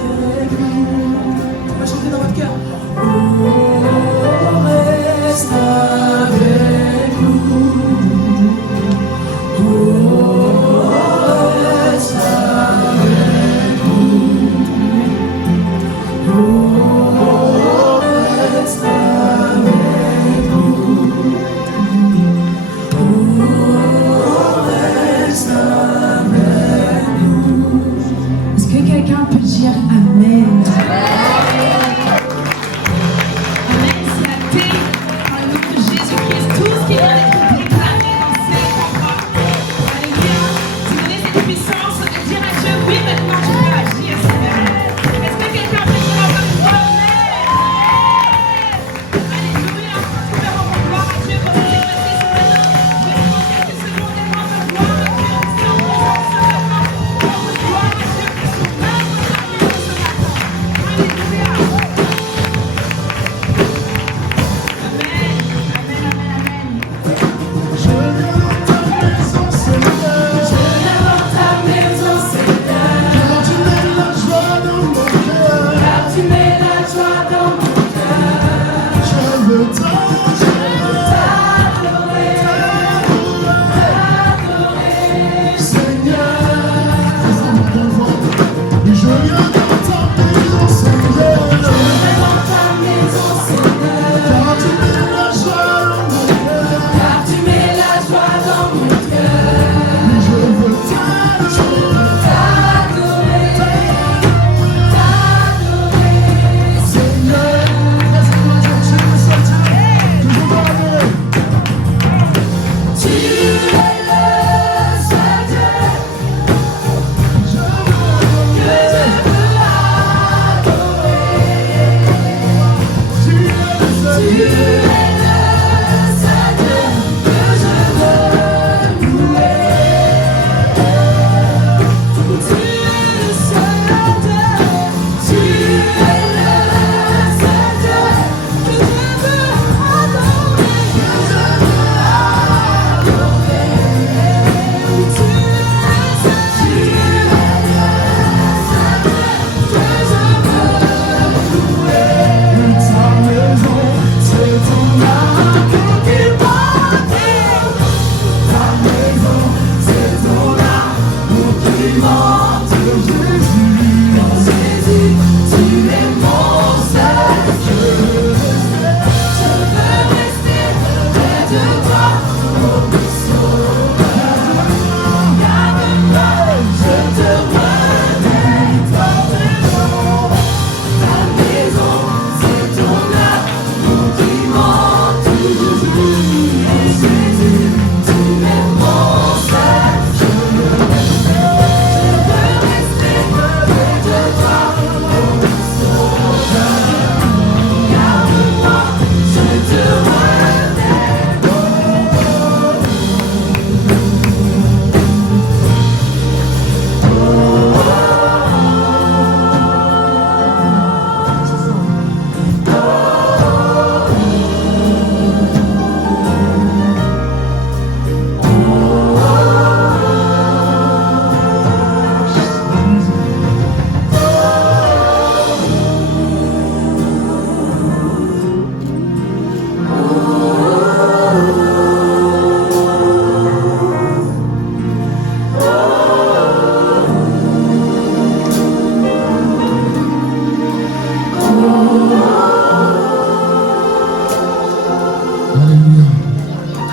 avec nous. On va chanter dans votre cœur. Reste avec nous. Reste avec nous. Reste avec nous. Reste avec nous. Est-ce que quelqu'un peut dire Amen? Amen, c'est acté dans le nom de Jésus-Christ. Tout ce qui vient d'être déclaré dans ces endroits. Alléluia. Tu donner cette puissance de dire à Dieu, oui, maintenant tu peux agir, Seigneur. Est-ce que quelqu'un peut dire encore une fois Amen? Alléluia. Tu peux rendre gloire à Dieu comme c'est passé ce matin. Je vais prendre quelques secondes et rendre gloire à Dieu. C'est en présence ce matin. Rendre gloire à Dieu que son œuvre termine ce matin. Alléluia.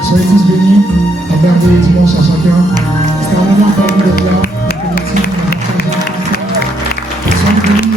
Soyez tous bénis, un merveilleux dimanche à chacun. C'était un moment pour nous d'être là, soyez bénis.